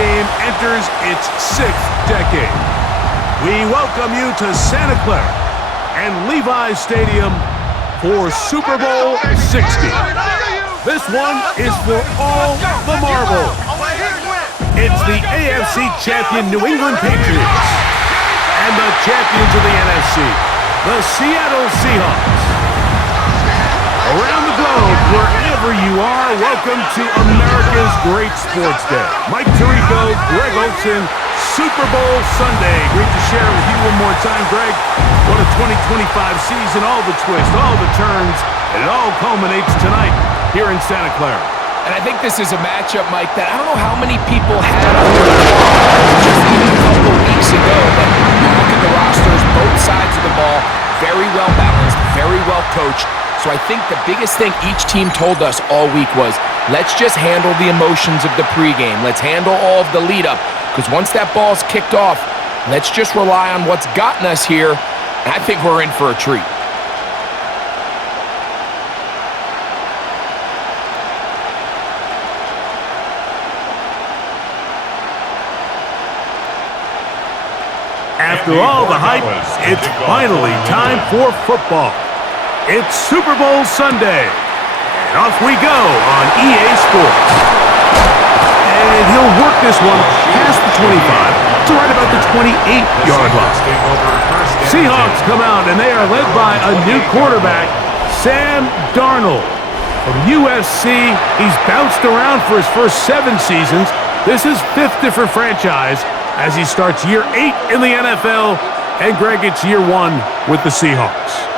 game enters its 6th decade. We welcome you to Santa Clara and Levi's Stadium for Super Bowl 60. This one is for all the marbles. It's the AFC champion New England Patriots and the champions of the NFC, the Seattle Seahawks. Around the globe, wherever you are, welcome to America's Great Sports Day. Mike Tirico, Greg Olson, Super Bowl Sunday. Great to share it with you one more time, Greg. What a 2025 season, all the twists, all the turns, and it all culminates tonight here in Santa Clara. And I think this is a matchup, Mike, that I don't know how many people had on their radar just even a couple weeks ago. But you look at the rosters, both sides of the ball, very well balanced, very well coached. So I think the biggest thing each team told us all week was, let's just handle the emotions of the pregame. Let's handle all of the lead-up. Because once that ball's kicked off, let's just rely on what's gotten us here. And I think we're in for a treat. After all the hype, it's finally time for football. It's Super Bowl Sunday, and off we go on EA Sports. And he'll work this one past the 25 to right about the 28-yard line. Seahawks come out, and they are led by a new quarterback, Sam Darnold. From USC, he's bounced around for his first 7 seasons. This is 5th different franchise as he starts year 8 in the NFL, and Greg, it's year 1 with the Seahawks.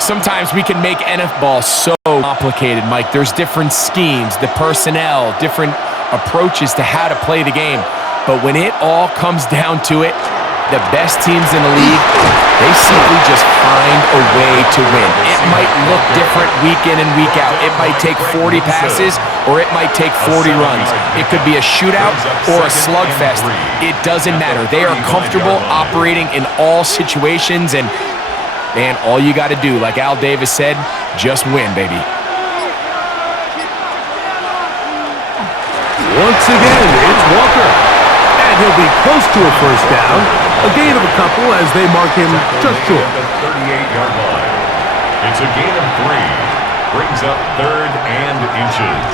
Sometimes we can make NFL so complicated, Mike. There's different schemes, the personnel, different approaches to how to play the game. But when it all comes down to it, the best teams in the league, they simply just find a way to win. It might look different week in and week out. It might take 40 passes or it might take 40 runs. It could be a shootout or a slugfest. It doesn't matter. They are comfortable operating in all situations, and man, all you got to do, like Al Davis said, just win, baby. Once again, it's Walker. And he'll be close to a first down. A gain of a couple as they mark him just short. The 38-yard line. It's a gain of 3. Brings up 3rd and inches.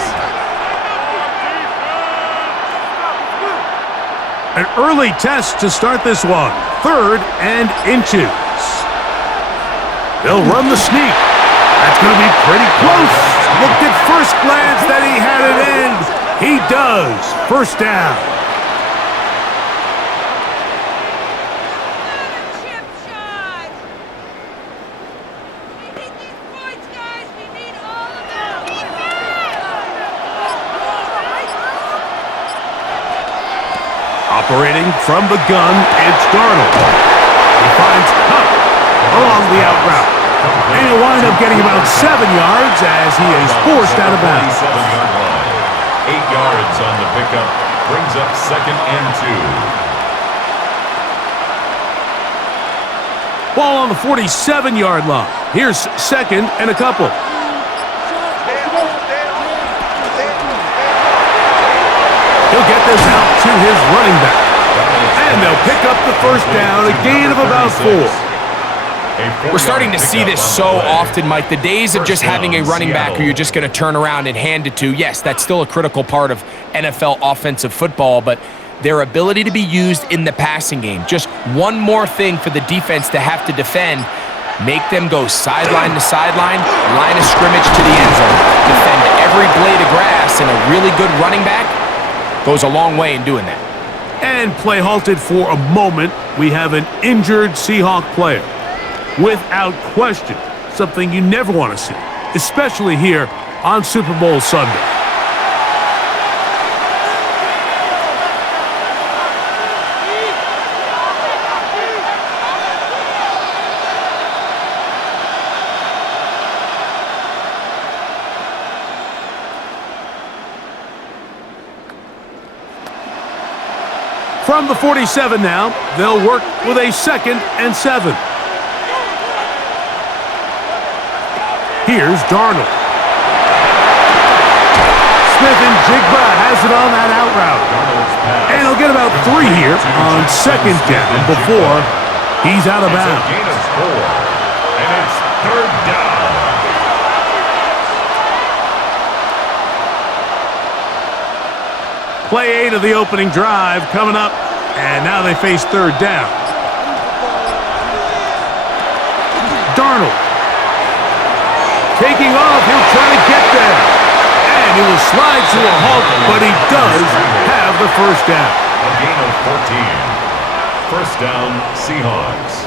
An early test to start this one. 3rd and inches. They'll run the sneak. That's going to be pretty close. Looked at first glance that he had it in. He does. First down. Operating from the gun, it's Darnold. He finds Hunt along the out route. And he'll wind up getting about 7 yards as he is forced out of bounds. 7-yard line. 8 yards on the pickup. Brings up 2nd and 2. Ball on the 47-yard line. Here's 2nd and a couple. He'll get this out to his running back. And they'll pick up the first down, a gain of about 4. We're starting to see this so often, Mike. The days of just having a running back who you're just going to turn around and hand it to, yes, that's still a critical part of NFL offensive football, but their ability to be used in the passing game, just one more thing for the defense to have to defend, make them go sideline to sideline, line of scrimmage to the end zone, defend every blade of grass, and a really good running back goes a long way in doing that. And play halted for a moment. We have an injured Seahawk player. Without question, something you never want to see, especially here on Super Bowl Sunday. From the 47 now, they'll work with a 2nd and 7. Here's Darnold. Smith and Jigba has it on that out route. get about 3 here on second down before he's out of bounds. It's a gain of 4, and it's third down. Play 8 of the opening drive coming up, and now they face third down. Darnold. Taking off, he'll try to get there. And he will slide to a halt, but he does have the first down. A gain of 14. First down, Seahawks.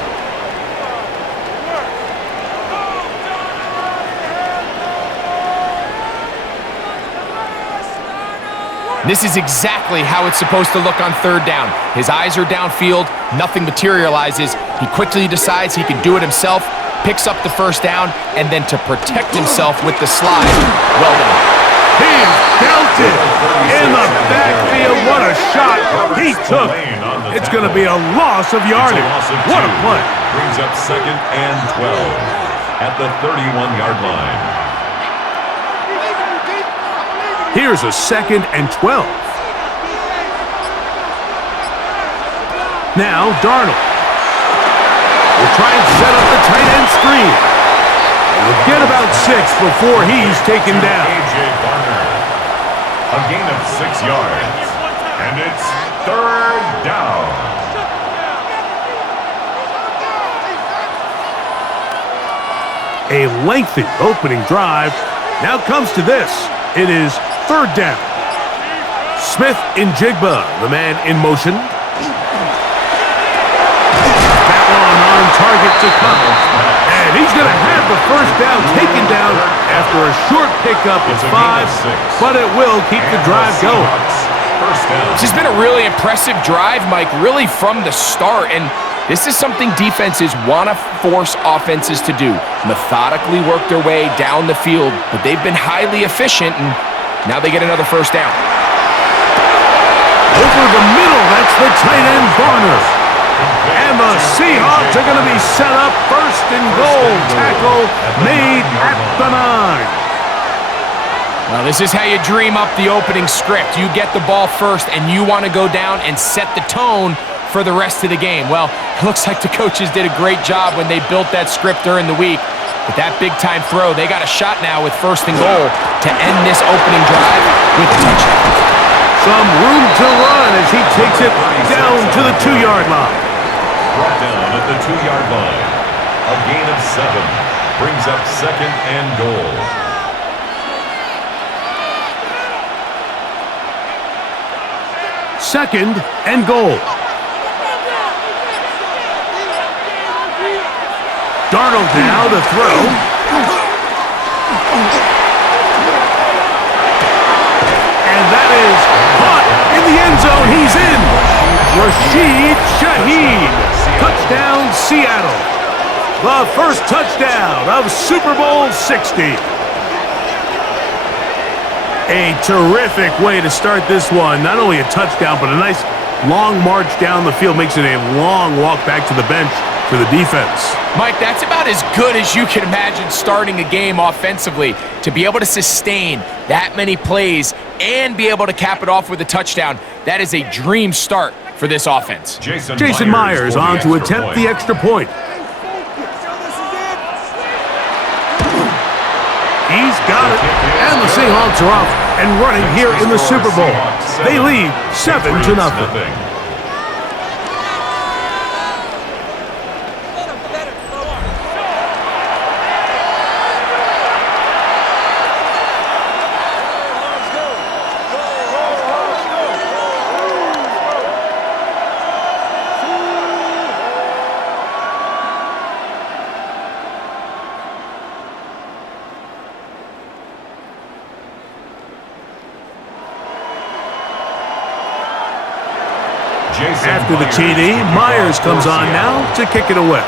This is exactly how it's supposed to look on third down. His eyes are downfield, nothing materializes. He quickly decides he can do it himself, picks up the first down, and then to protect himself with the slide. Well done. He's dealt it in the backfield. What a shot he took. It's going to be a loss of yardage. What a play. Brings up second and 12 at the 31-yard line. Here's a second and 12. Now, Darnold will try and set up the tight end screen. He'll get about 6 before he's taken down. A.J. Barner. A gain of 6 yards. And it's third down. A lengthy opening drive. Now comes to this. It is third down. Smith in Jigba, the man in motion. That one on target to come. And he's going to have the first down taken down after a short pickup of 5, but it will keep the drive going. This has been a really impressive drive, Mike, really from the start. And this is something defenses want to force offenses to do. Methodically work their way down the field, but they've been highly efficient, and now they get another first down. Over the middle, that's the tight end, Barner. And the Seahawks are going to be set up first and goal. Tackle made at the 9. Now, this is how you dream up the opening script. You get the ball first, and you want to go down and set the tone for the rest of the game. Well, it looks like the coaches did a great job when they built that script during the week. But that big-time throw, they got a shot now with first and goal to end this opening drive with a touchdown. Some room to run as he takes it down to the 2-yard line. Brought down at the 2-yard line. A gain of 7 brings up second and goal. Second and goal. Darnold now to throw. And that is caught in the end zone. He's in. Rashid Shaheed. Touchdown, Seattle. The first touchdown of Super Bowl 60. A terrific way to start this one. Not only a touchdown, but a nice long march down the field. Makes it a long walk back to the bench for the defense. Mike, that's about as good as you can imagine starting a game offensively. To be able to sustain that many plays and be able to cap it off with a touchdown, that is a dream start for this offense. Jason Myers on to attempt the extra point. He's got it, and the Seahawks are off and running here in the Super Bowl. They lead 7-0. After the TD, Myers comes on now to kick it away.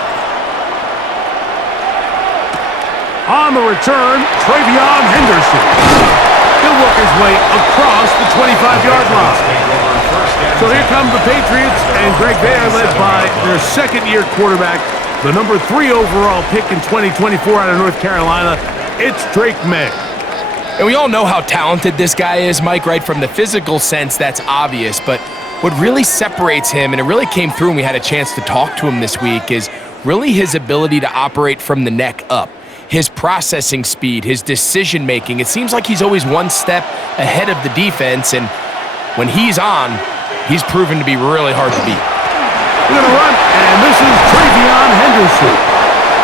On the return, Travion Henderson. He'll work his way across the 25-yard line. So here come the Patriots, and Greg, they are led by their second-year quarterback, the number 3 overall pick in 2024 out of North Carolina. It's Drake May. And we all know how talented this guy is, Mike, right? From the physical sense, that's obvious, but What really separates him, and it really came through when we had a chance to talk to him this week, is really his ability to operate from the neck up. His processing speed, his decision-making. It seems like he's always one step ahead of the defense, and when he's on, he's proven to be really hard to beat. We're going to run, and this is Travion Henderson.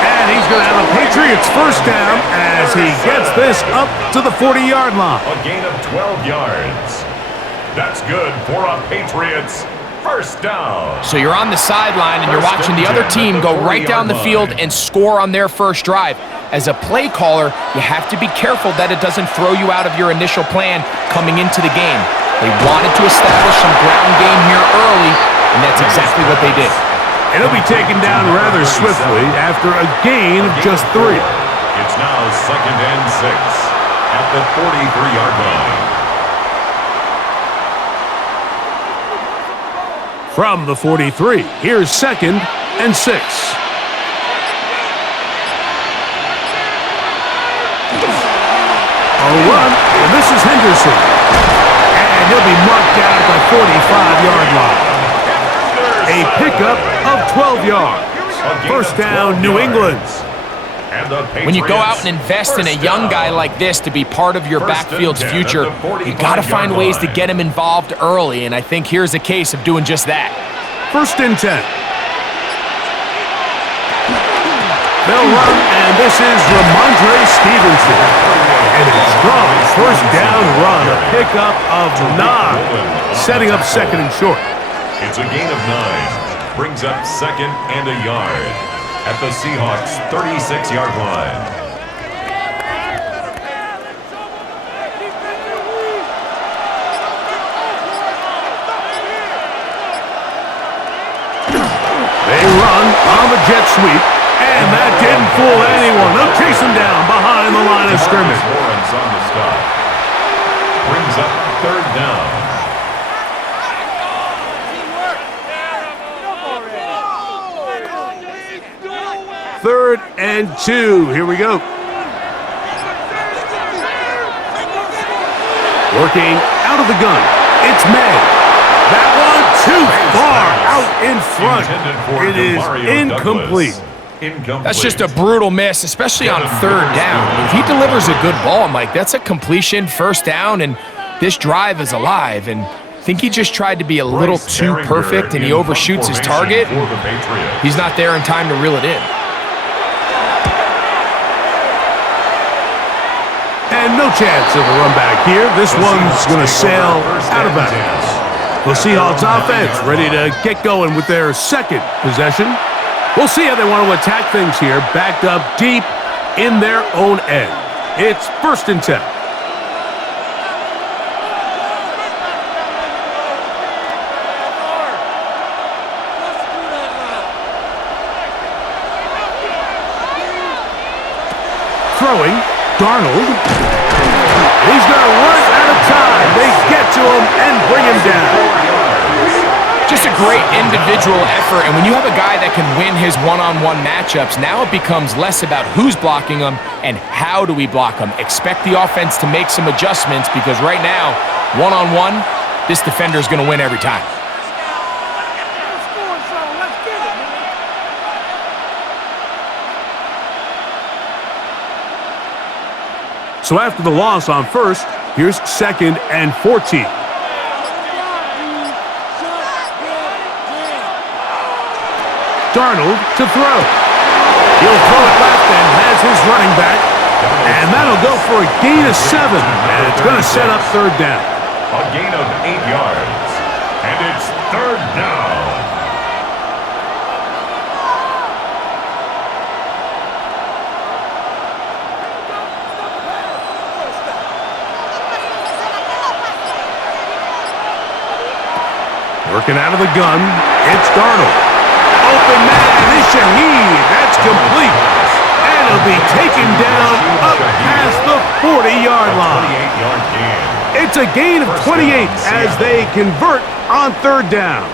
And he's going to have a Patriots first down as he gets this up to the 40-yard line. A gain of 12 yards. That's good for a Patriots first down. So you're on the sideline, and you're watching the other team go right down the field and score on their first drive. As a play caller, you have to be careful that it doesn't throw you out of your initial plan coming into the game. They wanted to establish some ground game here early, and that's exactly what they did. And he'll be taken down rather swiftly after a gain of just 3. It's now 2nd and 6 at the 43-yard line. From the 43, here's 2nd and 6. A run, and this is Henderson. And he'll be marked down at the 45-yard line. A pickup of 12 yards. First down, New England. When you go out and invest in a young guy like this to be part of your backfield's future, you got to find ways to get him involved early, and I think here's a case of doing just that. 1st and 10. They'll run, and this is Ramondre Stevenson. And a strong first down run, a pickup of 9, setting up 2nd and short. It's a gain of 9. Brings up 2nd and a yard at the Seahawks 36-yard line. They run on the jet sweep, and that didn't fool anyone. They'll chase him down behind the line of scrimmage. Lawrence on the stop. Brings up 3rd down. Third and 2. Here we go. Working out of the gun. It's May. That one too far out in front. It is incomplete. That's just a brutal miss, especially on 3rd down. If he delivers a good ball, Mike, that's a completion, 1st down, and this drive is alive. And I think he just tried to be a little too perfect, and he overshoots his target. He's not there in time to reel it in. And no chance of a run back here. This one's going to sail out of bounds. The Seahawks offense ready to get going with their 2nd possession. We'll see how they want to attack things here, backed up deep in their own end. It's 1st and 10. Throwing, Darnold. He's going to run out of time. They get to him and bring him down. Just a great individual effort, and when you have a guy that can win his one-on-one matchups, now it becomes less about who's blocking him and how do we block him. Expect the offense to make some adjustments because right now, one-on-one, this defender is going to win every time. So after the loss on 1st, here's 2nd and 14. Darnold to throw. He'll throw it left and has his running back. And that'll go for a gain of 7. And it's going to set up 3rd down. A gain of 8 yards. And it's 3rd down. Working out of the gun, it's Darnold. Open man, is Shaheed. That's complete. And it'll be taken down up past the 40-yard line. 28-yard gain. It's a gain of 28 as they convert on 3rd down.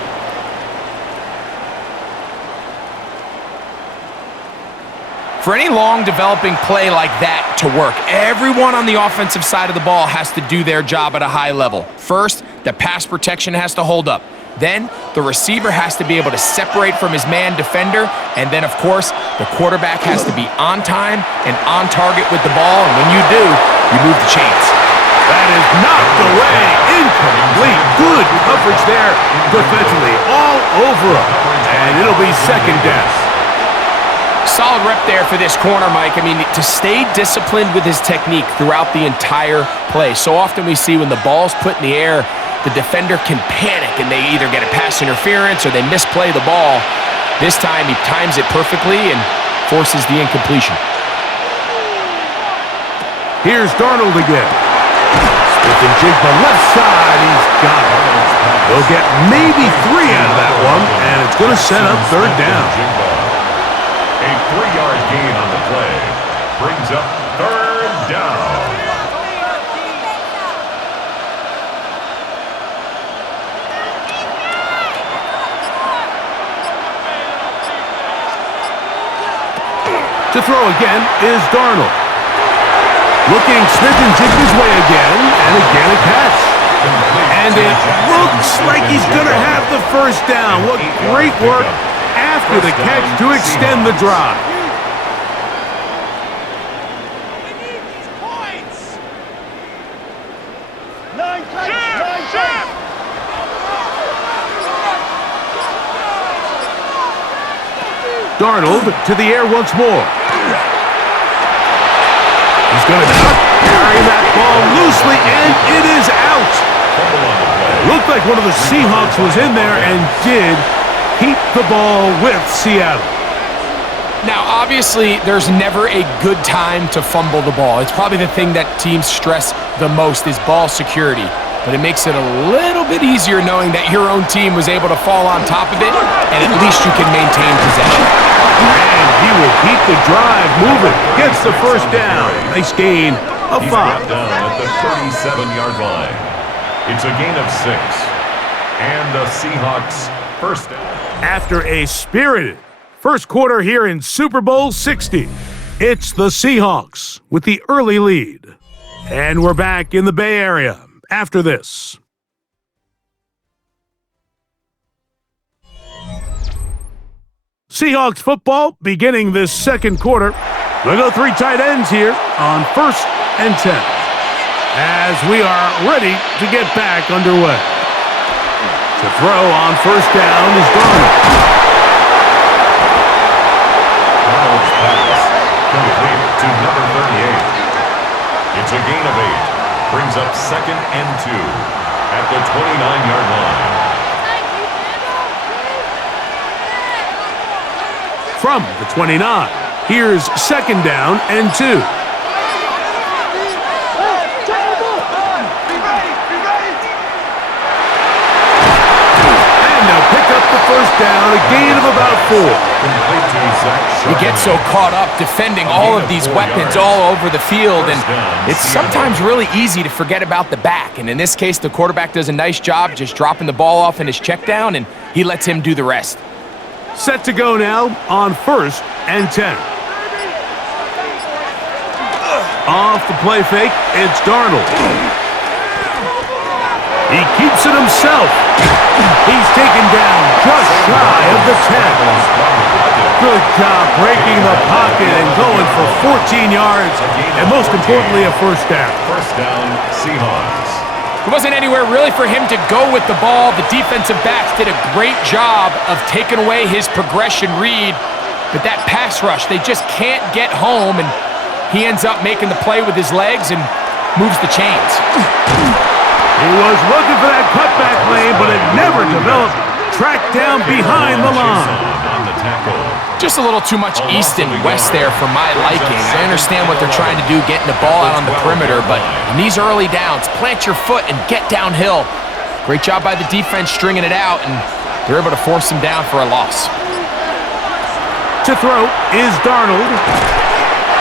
For any long developing play like that to work, everyone on the offensive side of the ball has to do their job at a high level. First, The pass protection has to hold up. Then the receiver has to be able to separate from his man defender. And then, of course, the quarterback has to be on time and on target with the ball. And when you do, you move the chains. That is knocked away. Incomplete. Good coverage there defensively. All over him. And it'll be second down. Solid rep there for this corner, Mike. I mean, to stay disciplined with his technique throughout the entire play. So often we see when the ball's put in the air, the defender can panic and they either get a pass interference or they misplay the ball. This time he times it perfectly and forces the incompletion. Here's Darnold again. Smith and jig the left side. He's got it. They'll get maybe 3 out of that one, and it's going to set up third down. A 3-yard gain on the play brings up third down. To throw again is Darnold. Looking, Smith and jig his way again, and again a catch. And it looks like he's going to have the first down. What great work after the catch to extend the drive. Darnold to the air once more. He's going to carry that ball loosely, and it is out. Looked like one of the Seahawks was in there and did keep the ball with Seattle. Now, obviously, there's never a good time to fumble the ball. It's probably the thing that teams stress the most is ball security. But it makes it a little bit easier knowing that your own team was able to fall on top of it, and at least you can maintain possession. And he will keep the drive moving. Gets the first down. Nice gain of 5. He's brought down at the 37-yard line. It's a gain of 6. And the Seahawks first down. After a spirited first quarter here in Super Bowl 60, it's the Seahawks with the early lead. And we're back in the Bay Area after this. Seahawks football beginning this second quarter. We'll go 3 tight ends here on 1st and 10. As we are ready to get back underway. To throw on 1st down is Darnold. Darnold's pass complete to number 38. It's a gain of 8. Brings up 2nd and 2 at the 29-yard line. From the 29, here's 2nd down and 2. And they'll pick up the first down, a gain of about 4. You get so caught up defending all of these weapons all over the field, and it's sometimes really easy to forget about the back. And in this case, the quarterback does a nice job just dropping the ball off in his check down, and he lets him do the rest. Set to go now on 1st and 10. Off the play fake, it's Darnold. He keeps it himself. He's taken down just shy of the 10. Good job breaking the pocket and going for 14 yards, and most importantly, a first down. First down, Seahawks. It wasn't anywhere really for him to go with the ball. The defensive backs did a great job of taking away his progression read, but that pass rush, they just can't get home, and he ends up making the play with his legs and moves the chains. He was looking for that cutback lane, but it never developed. Tracked down behind the line. Just a little too much east and west there for my liking. I understand what they're trying to do, getting the ball out on the perimeter, but in these early downs, plant your foot and get downhill. Great job by the defense stringing it out, and they're able to force him down for a loss. To throw is Darnold.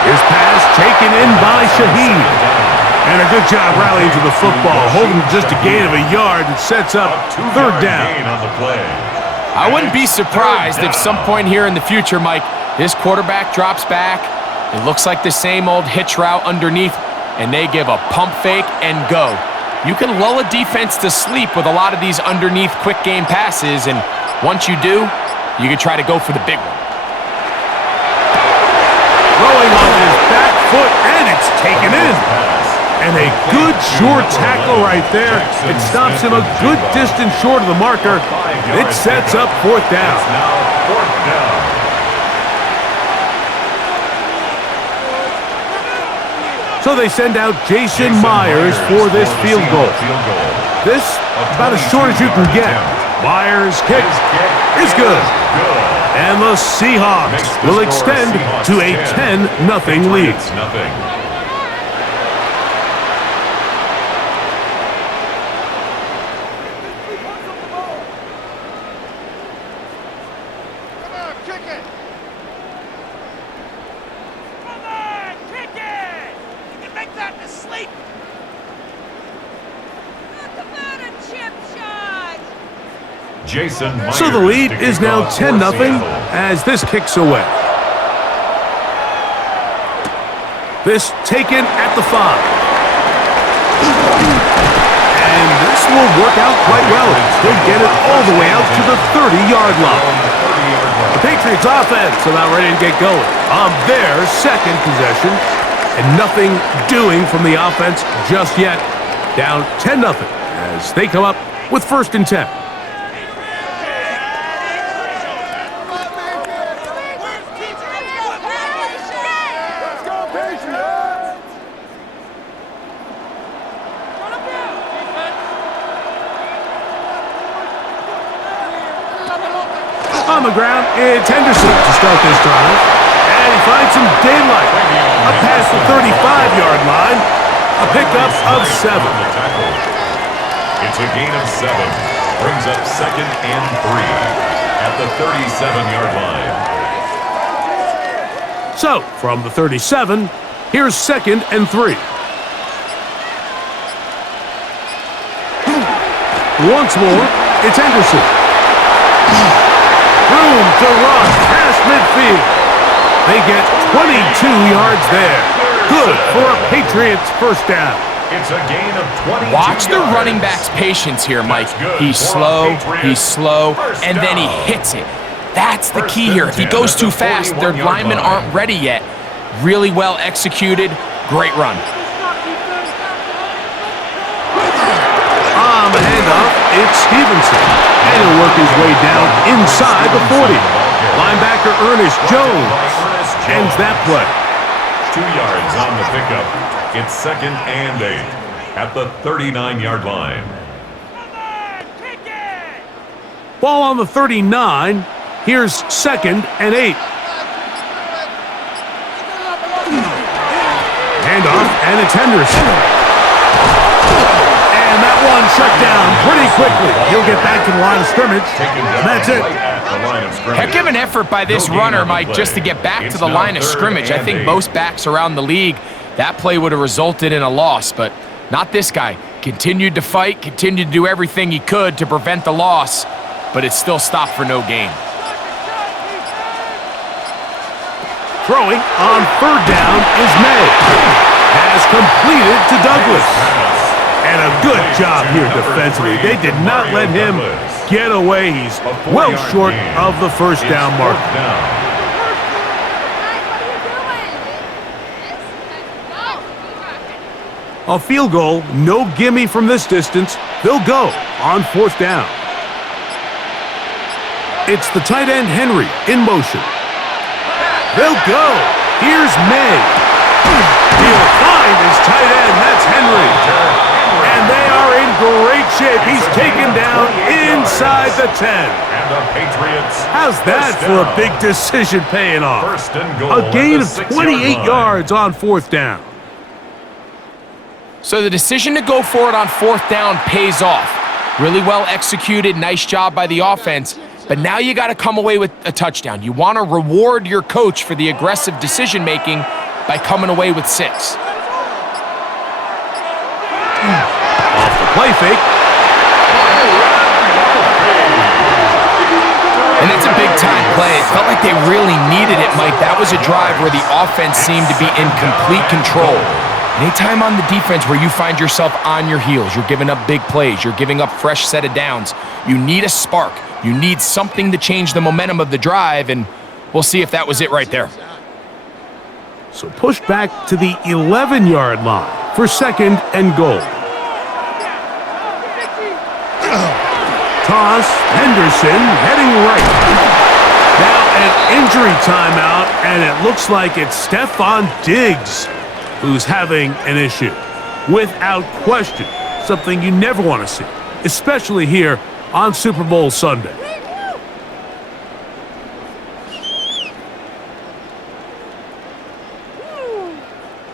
His pass taken in by Shaheed. And a good job rallying to the football, holding just a gain of a yard and sets up third down. I wouldn't be surprised if some point here in the future, Mike, this quarterback drops back. It looks like the same old hitch route underneath, and they give a pump fake and go. You can lull a defense to sleep with a lot of these underneath quick game passes, and once you do, you can try to go for the big one. Throwing on his back foot, and it's taken in. And a good short tackle right there. It stops him a good distance short of the marker. It sets up fourth down. It's now fourth down. So they send out Jason Myers for this field goal. This, about as short as you can get. Myers' kick is good. And the Seahawks will extend to a 10-0 lead. So the lead is now 10-0 as this kicks away. This taken at the 5. And this will work out quite well. They'll get it all the way out to the 30-yard line. The Patriots offense about ready to get going on their second possession. And nothing doing from the offense just yet. Down 10-0 as they come up with 1st and 10. On the ground, it's Henderson to start this drive. And he finds some daylight. Up past the 35-yard line. A pickup of 7. It's a gain of 7. Brings up 2nd and 3 at the 37-yard line. So, from the 37, here's 2nd and 3. Once more, it's Henderson. Room to run past midfield. They get 22 yards there. Good for a Patriots first down. It's a gain of 22 Watch the yards. running back's patience here, Mike. He's slow, and then he hits it. That's the key here. If he goes too fast, their linemen aren't ready yet. Really well executed. Great run. On the handoff, it's Stevenson. And he'll work his way down inside the 40. Linebacker Ernest Jones ends that play. 2 yards on the pickup. It's 2nd and 8 at the 39-yard line. Ball on the 39. Here's 2nd and 8. Handoff, and it's Henderson. And that one shut down pretty quickly. He'll get back to the line of scrimmage. And that's it. Heck of an effort by this runner, Mike, just to get back to the line of scrimmage. I think most backs around the league, that play would have resulted in a loss, but not this guy. Continued to fight, continued to do everything he could to prevent the loss, but it still stopped for no gain. Throwing on 3rd down is May. Has completed to Douglas. And a good job here defensively. They did not let him get away. He's well short of the first down mark. A field goal, no gimme from this distance. They'll go on 4th down. It's the tight end Henry in motion. They'll go. Here's May. He'll find his tight end. That's Henry. And they are in great shape. He's taken down inside the 10. And the Patriots. How's that for a big decision paying off? First and goal A gain of at the 28 6-yard yards on 4th down. So the decision to go for it on 4th down pays off. Really well executed, nice job by the offense. But now you got to come away with a touchdown. You want to reward your coach for the aggressive decision-making by coming away with 6. Off the play fake. And that's a big-time play. It felt like they really needed it, Mike. That was a drive where the offense seemed to be in complete control. Anytime on the defense where you find yourself on your heels, you're giving up big plays, you're giving up fresh set of downs, you need a spark. You need something to change the momentum of the drive, and we'll see if that was it right there. So pushed back to the 11-yard line for 2nd and goal. Toss, Henderson heading right. Now an injury timeout, and it looks like it's Stephon Diggs who's having an issue. Without question, something you never want to see, especially here on Super Bowl Sunday.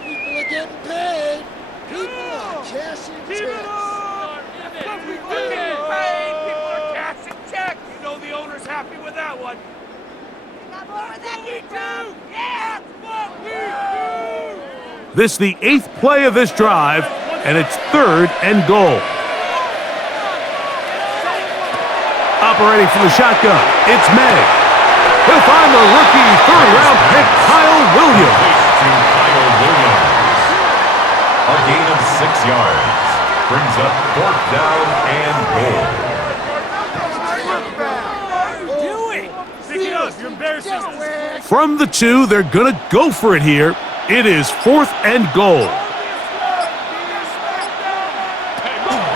People are getting paid. People are cashing checks. You know the owner's happy with that one. This the 8th play of this drive, and it's 3rd and goal. Operating from the shotgun, it's May. He'll find the rookie 3rd-round pick, Kyle Williams. A gain of 6 yards. Brings up 4th down and goal. You're embarrassing us. From the 2, they're going to go for it here. It is 4th and goal.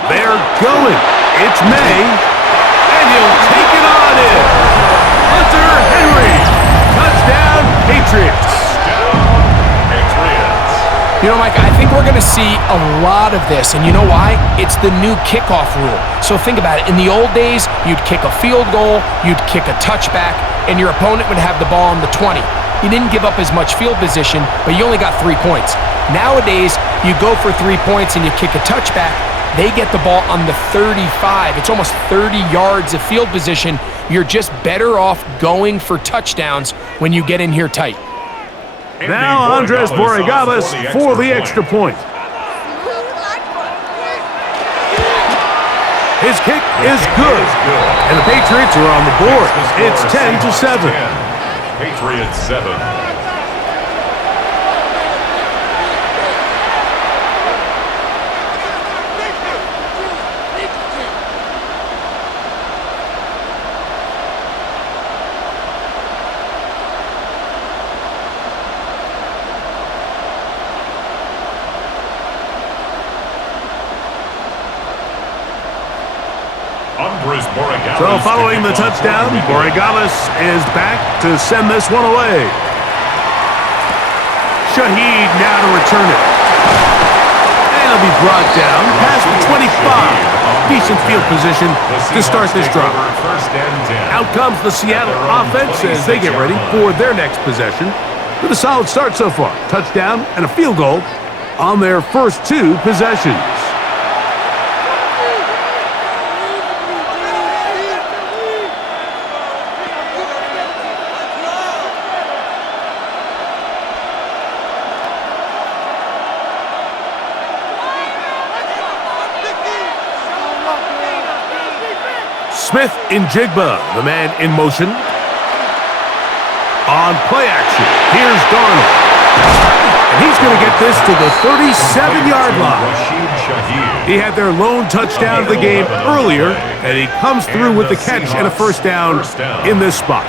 They're going. It's May, and he'll take it on in. Hunter Henry. Touchdown, Patriots. You know, Mike, I think we're going to see a lot of this, and you know why? It's the new kickoff rule. So think about it. In the old days, you'd kick a field goal, you'd kick a touchback, and your opponent would have the ball on the 20. You didn't give up as much field position, but you only got 3 points. Nowadays, you go for 3 points and you kick a touchback, they get the ball on the 35. It's almost 30 yards of field position. You're just better off going for touchdowns when you get in here tight. Now Andres Borregales for the extra point. His kick is good, and the Patriots are on the board. It's 10-7. Patriots 7. So following the touchdown, Borregales is back to send this one away. Shaheed now to return it. And it'll be brought down past the 25. Decent field position to start this drive. Out comes the Seattle offense as they get ready for their next possession. With a solid start so far. Touchdown and a field goal on their first 2 possessions. Smith in Jigba, the man in motion. On play action, here's Darnold. And he's going to get this to the 37-yard line. He had their lone touchdown of the game earlier, and he comes through with the catch and a first down in this spot.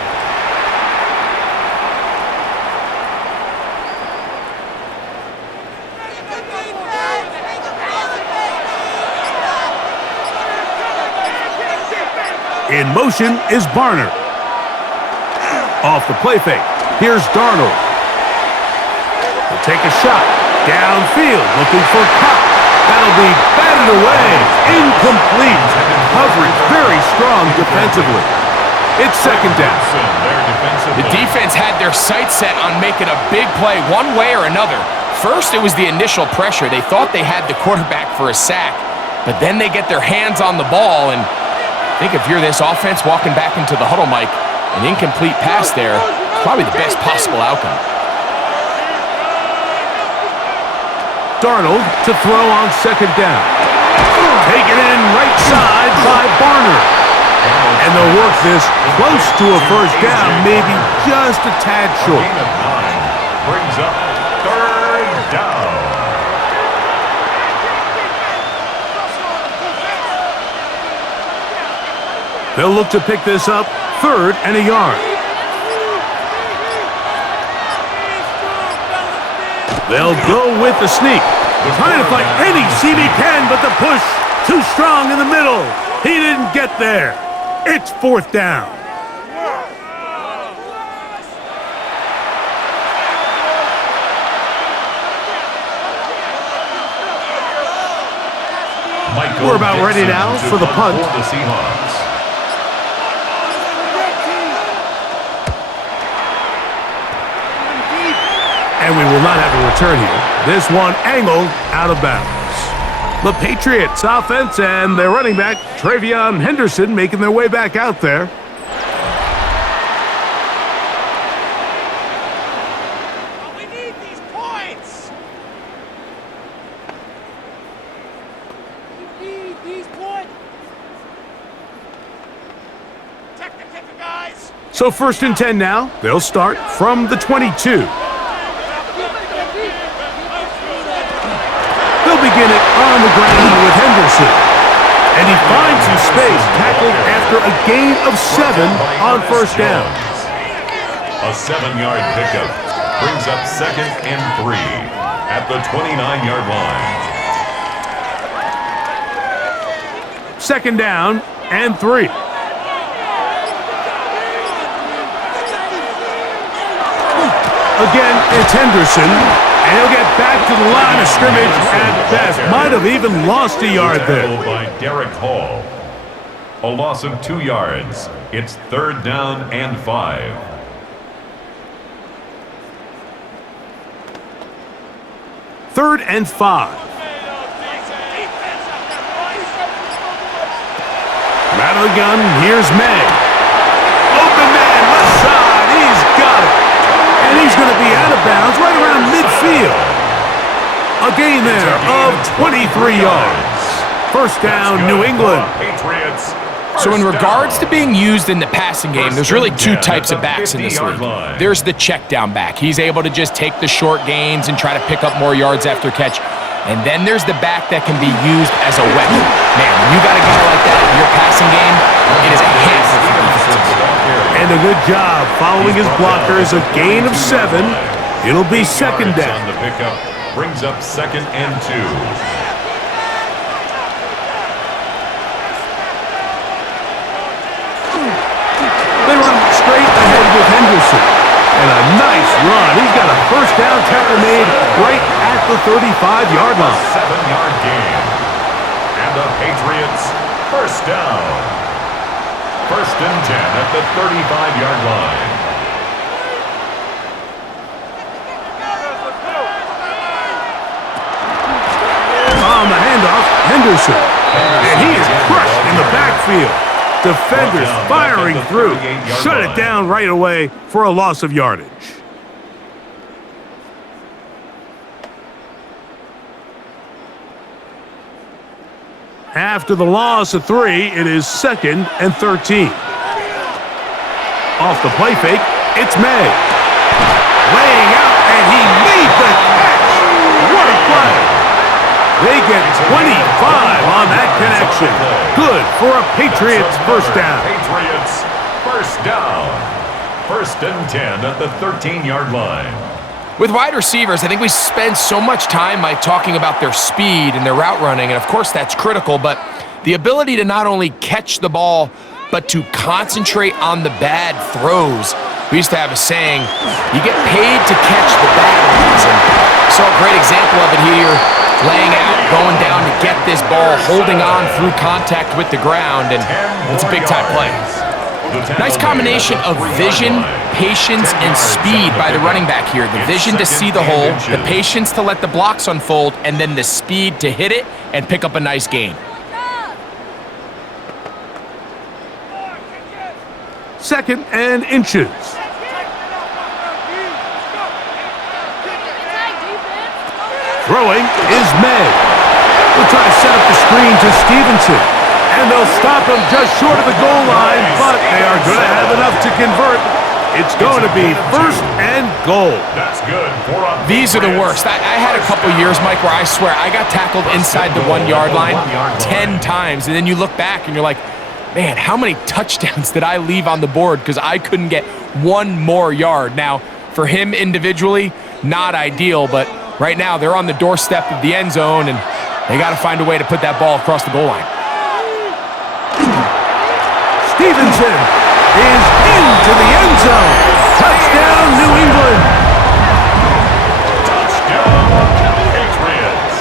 In motion is Barner. Off the play fake, here's Darnold. He'll take a shot. Downfield, looking for Cup. That'll be batted away. Incomplete. Coverage very strong defensively. It's 2nd down. The defense had their sights set on making a big play one way or another. First, it was the initial pressure. They thought they had the quarterback for a sack, but then they get their hands on the ball, and I think if you're this offense walking back into the huddle, Mike, an incomplete pass there, probably the best possible outcome. Darnold to throw on 2nd down. Taken in right side by Barner. And they'll work this close to a first down, maybe just a tad short. Brings up 3rd down. They'll look to pick this up, 3rd and a yard. They'll go with the sneak. Trying to fight any seam he can, but the push too strong in the middle. He didn't get there. It's 4th down. We're about ready now for the punt. For the Seahawks. And we will not have a return here. This one angled out of bounds. The Patriots offense and their running back, Travion Henderson, making their way back out there. We need these points. We need these points. Protect the kicker, guys. So 1st and 10 now. They'll start from the 22. They'll begin it on the ground with Henderson. And he finds some space, tackled after a gain of 7 on 1st down. A 7-yard pickup brings up 2nd and 3 at the 29-yard line. 2nd down and 3. Again, it's Henderson. And he'll get back to the line of scrimmage at best. Might have even lost a yard there. By Derek Hall. A loss of 2 yards. It's 3rd down and 5. Third and 5. Out of the gun, here's May. Open man, left side, he's got it. And he's going to be out of bounds right around midfield. A gain there of 23 yards. 1st down, New England. Patriots. So in regards to being used in the passing game, there's really 2 types of backs in this league. There's the check down back. He's able to just take the short gains and try to pick up more yards after catch. And then there's the back that can be used as a weapon. Man, when you got a guy like that in your passing game, it is a handful for defenses. And a good job following his blockers, a gain of 7. It'll be 2nd down. The pickup brings up 2nd and 2. They run straight ahead with Henderson. And a nice run. He's got a 1st down tackle made right at the 35-yard line. 7-yard gain. And the Patriots 1st down. 1st and 10 at the 35-yard line. On the handoff, Henderson. And he is crushed in the backfield. Defenders firing through. Shut it down right away for a loss of yardage. After the loss of 3, it is 2nd and 13. Off the play fake, it's May. Laying out, and he made the catch. What a play. They get 25 on that connection. Good for a Patriots 1st down. Patriots 1st down. 1st and 10 at the 13-yard line. With wide receivers, I think we spend so much time by talking about their speed and their route running, and of course that's critical, but the ability to not only catch the ball, but to concentrate on the bad throws. We used to have a saying, you get paid to catch the bad ones, and saw a great example of it here, laying out, going down to get this ball, holding on through contact with the ground, and it's a big-time play. Nice combination of vision, patience, and speed by the running back here. The vision to see the hole, the patience to let the blocks unfold, and then the speed to hit it and pick up a nice gain. 2nd and inches. Throwing is May. They'll try to set up the screen to Stevenson. And they'll stop him just short of the goal line, but they are going to have enough to convert. It's going to be 1st and goal. That's good. These are the worst. I had a couple years, Mike, where I swear I got tackled inside the 1-yard line 10 times. And then you look back and you're like, Man, how many touchdowns did I leave on the board because I couldn't get one more yard? Now, for him individually, not ideal, but right now they're on the doorstep of the end zone, and they got to find a way to put that ball across the goal line. Stevenson is into the end zone. Touchdown, New England. Touchdown, Patriots.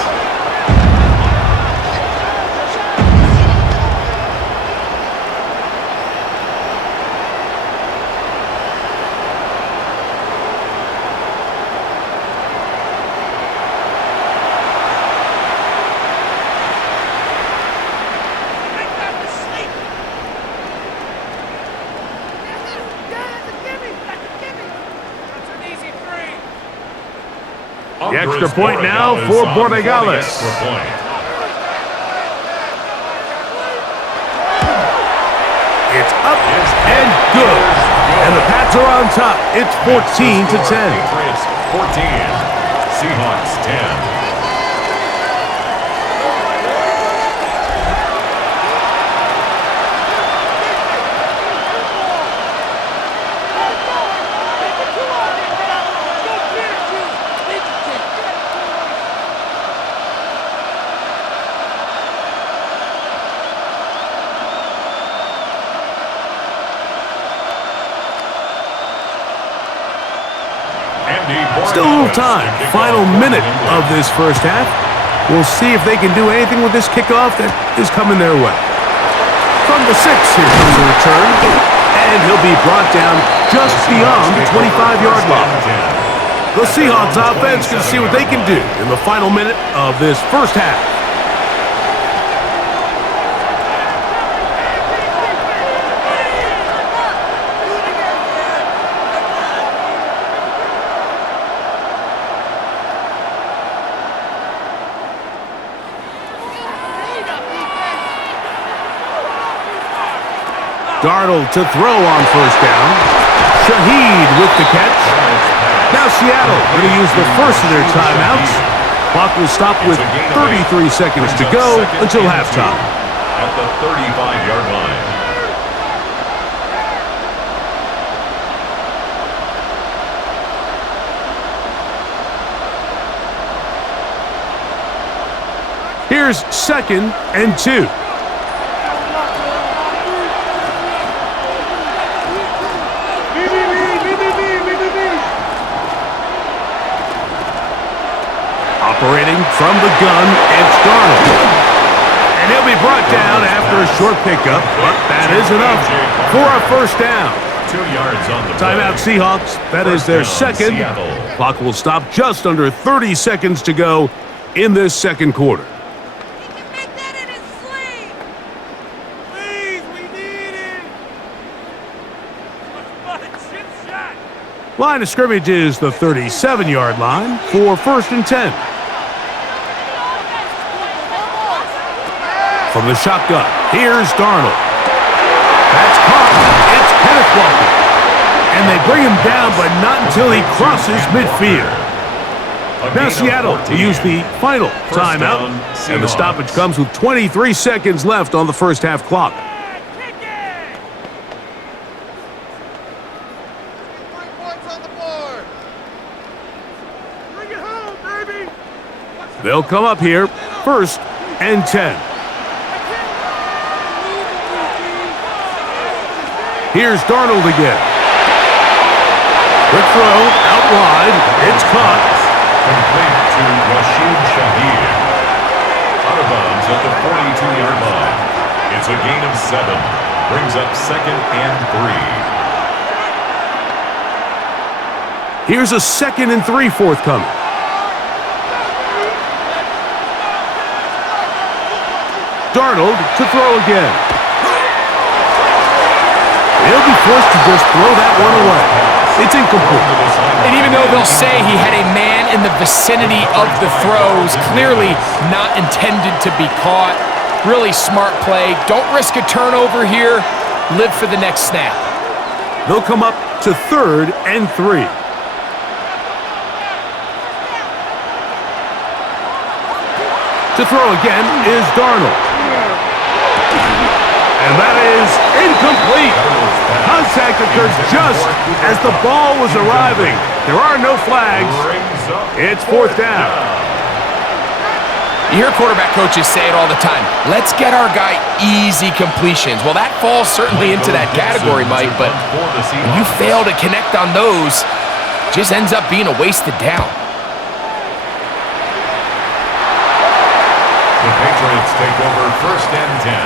The extra point now for Borregales. It's up and good. And the Pats are on top. It's 14-10. Patriots 14, Seahawks 10. Still a little time. Final minute of this first half. We'll see if they can do anything with this kickoff that is coming their way. From the 6, here comes the return. And he'll be brought down just beyond the 25-yard line. The Seahawks offense can see what they can do in the final minute of this first half. Darnold to throw on first down. Shaheed with the catch. Now Seattle going to use the first of their timeouts. Clock will stop with 33 seconds to go until halftime. At the 35-yard line. Here's 2nd and 2. Operating from the gun, it's Darnold. And he'll be brought down after a short pickup, but that is enough for a first down. 2 yards on the Timeout Seahawks. That is their second. Clock will stop just under 30 seconds to go in this second quarter. He can make that in his sleep! Please, we need him! Chip shot! Line of scrimmage is the 37-yard line for 1st and 10. From the shotgun, here's Darnold. That's caught. It's Kenneth Walker. And they bring him down, but not until he crosses midfield. Now Seattle to use the final timeout. And the stoppage comes with 23 seconds left on the first half clock. They'll come up here, 1st and 10. Here's Darnold again. Quick throw, out wide, it's caught. Complete to Rashid Shaheed. Out of bounds at the 42-yard line. It's a gain of 7. Brings up 2nd and 3. Here's a 2nd and 3 forthcoming. Darnold to throw again. He'll be forced to just throw that one away. It's incomplete. And even though they'll say he had a man in the vicinity of the throws, clearly not intended to be caught. Really smart play. Don't risk a turnover here. Live for the next snap. They'll come up to 3rd and 3. To throw again is Darnold. And that is incomplete. Contact occurred just as the ball was arriving. There are no flags. It's fourth down. You hear quarterback coaches say it all the time. Let's get our guy easy completions. Well, that falls certainly into that category, Mike, but when you fail to connect on those, it just ends up being a wasted down. The Patriots take over first and 10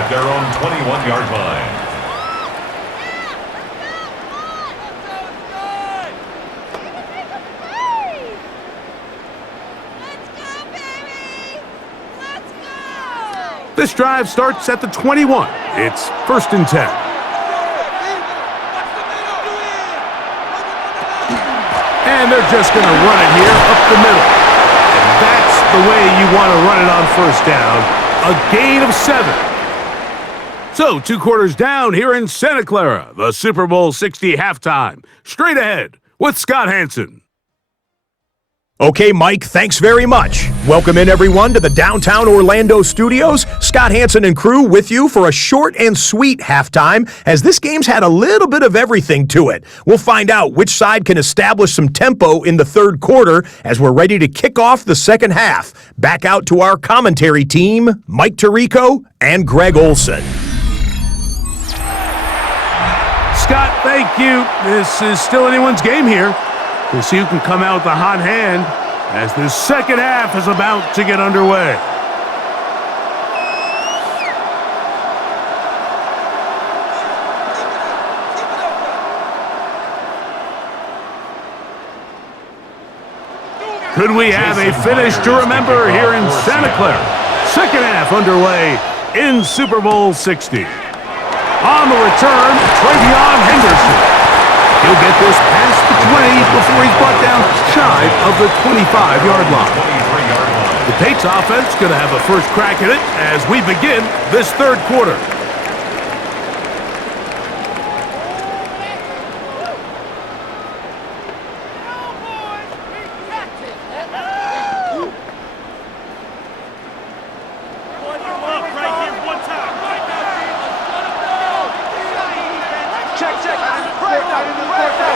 at their own 21-yard line. This drive starts at the 21. It's first and 10. And they're just going to run it here up the middle. And that's the way you want to run it on first down. A gain of 7. So 2 quarters down here in Santa Clara. The Super Bowl 60 halftime. Straight ahead with Scott Hanson. Okay, Mike, thanks very much. Welcome in, everyone, to the downtown Orlando studios. Scott Hanson and crew with you for a short and sweet halftime, as this game's had a little bit of everything to it. We'll find out which side can establish some tempo in the third quarter as we're ready to kick off the second half. Back out to our commentary team, Mike Tirico and Greg Olson. Scott, thank you. This is still anyone's game here. We'll see who can come out with the hot hand as this second half is about to get underway. Could we have a finish to remember here in Santa Clara? Second half underway in Super Bowl 60. On the return, Travion Henderson. He'll get this past the 20 before he's brought down shy of the 25-yard line. The Patriots offense going to have a first crack at it as we begin this third quarter.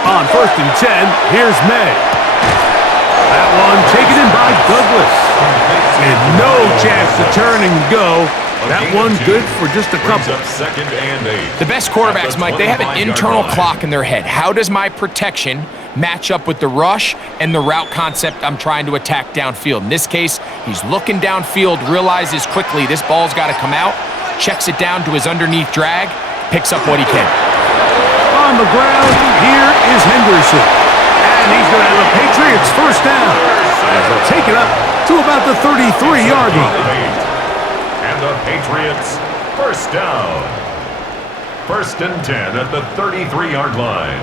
On first and 10, here's May. That one taken in by Douglas. And no chance to turn and go. That one good for just a couple. The best quarterbacks, Mike, they have an internal clock in their head. How does my protection match up with the rush and the route concept I'm trying to attack downfield? In this case, he's looking downfield, realizes quickly this ball's got to come out, checks it down to his underneath drag, picks up what he can. On the ground, here is Henderson. And he's going to have the Patriots first down. As they'll take it up to about the 33-yard line. And the Patriots first down. First and 10 at the 33-yard line.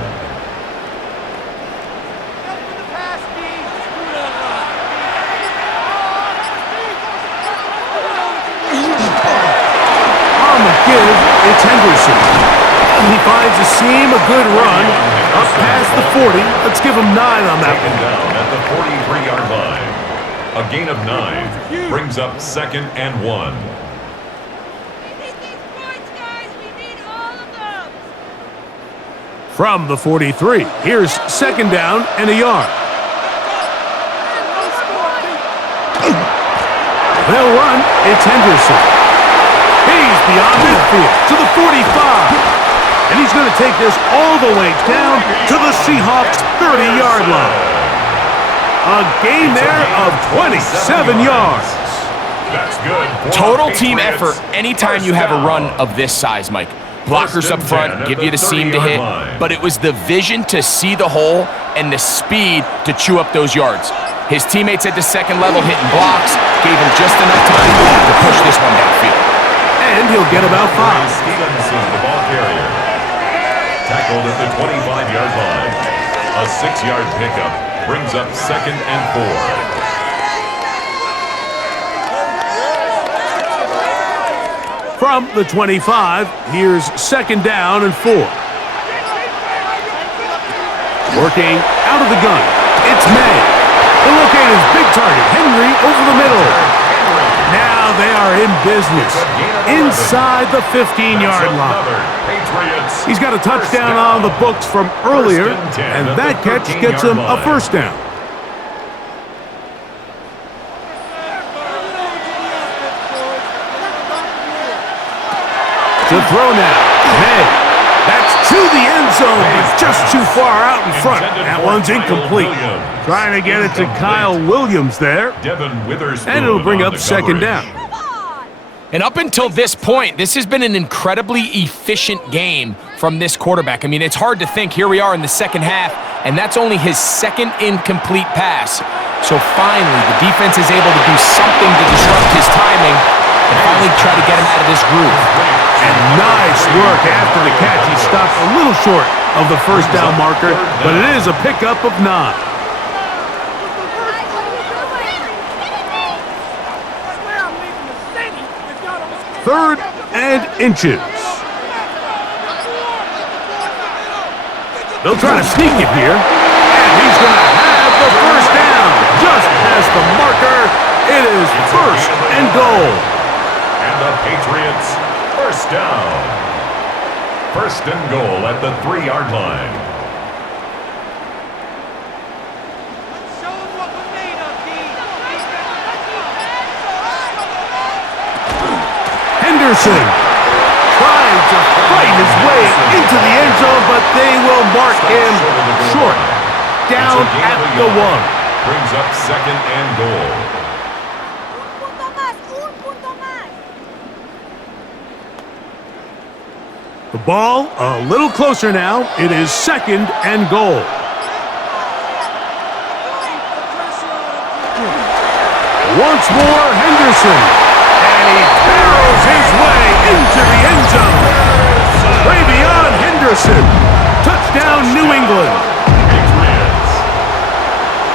On the give, it's Henderson. He finds a seam, a good run, up past the 40. Let's give him 9 on that one. Down at the 43-yard line. A gain of 9 brings up second and 1. We need these points, guys. We need all of them. From the 43, here's second down and a yard. They'll run. It's Henderson. He's beyond midfield to the 45. And he's going to take this all the way down to the Seahawks' 30-yard line. A gain there of 27 yards. That's good. Total team effort anytime you have a run of this size, Mike. Blockers up front give you the seam to hit, but it was the vision to see the hole and the speed to chew up those yards. His teammates at the second level hitting blocks gave him just enough time to push this one downfield. And he'll get about 5. Stevenson, the ball carrier. Tackled at the 25-yard line. A 6-yard pickup brings up second and 4. From the 25, here's second down and 4. Working out of the gun, it's May. They'll locate his big target, Henry, over the middle. Now they are in business inside the 15-yard line. He's got a touchdown on the books from earlier, and that catch gets him a first down. To throw now. May. That's to the end zone, but just too far out in front. That one's incomplete. Trying to get it to Kyle Williams there. And it'll bring up second down. And up until this point, this has been an incredibly efficient game from this quarterback. I mean, it's hard to think. Here we are in the second half, and that's only his second incomplete pass. So finally, the defense is able to do something to disrupt his timing and finally try to get him out of this groove. And nice work after the catch. He stopped a little short of the first down marker, but it is a pickup of 9. Third and inches. They'll try to sneak it here, and he's going to have the first down. Just past the marker, it is first and goal. And the Patriots, first down. First and goal at the 3-yard line. Henderson trying to fight his way into the end zone, but they will mark him short. Down at the 1. Brings up second and goal. The ball a little closer now. It is second and goal. Once more, Henderson. And he barrels his way into the end zone. Travion Henderson. Touchdown, New England.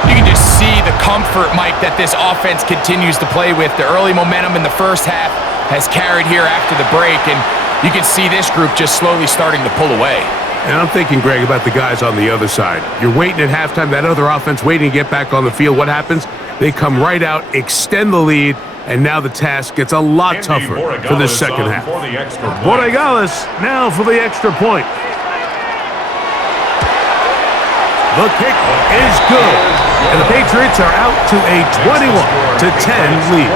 You can just see the comfort, Mike, that this offense continues to play with. The early momentum in the first half has carried here after the break, and you can see this group just slowly starting to pull away. And I'm thinking, Greg, about the guys on the other side. You're waiting at halftime, that other offense waiting to get back on the field. What happens? They come right out, extend the lead, and now the task gets a lot tougher for the second half. Borregales now for the extra point. The kick is good, and the Patriots are out to a 21-10 lead.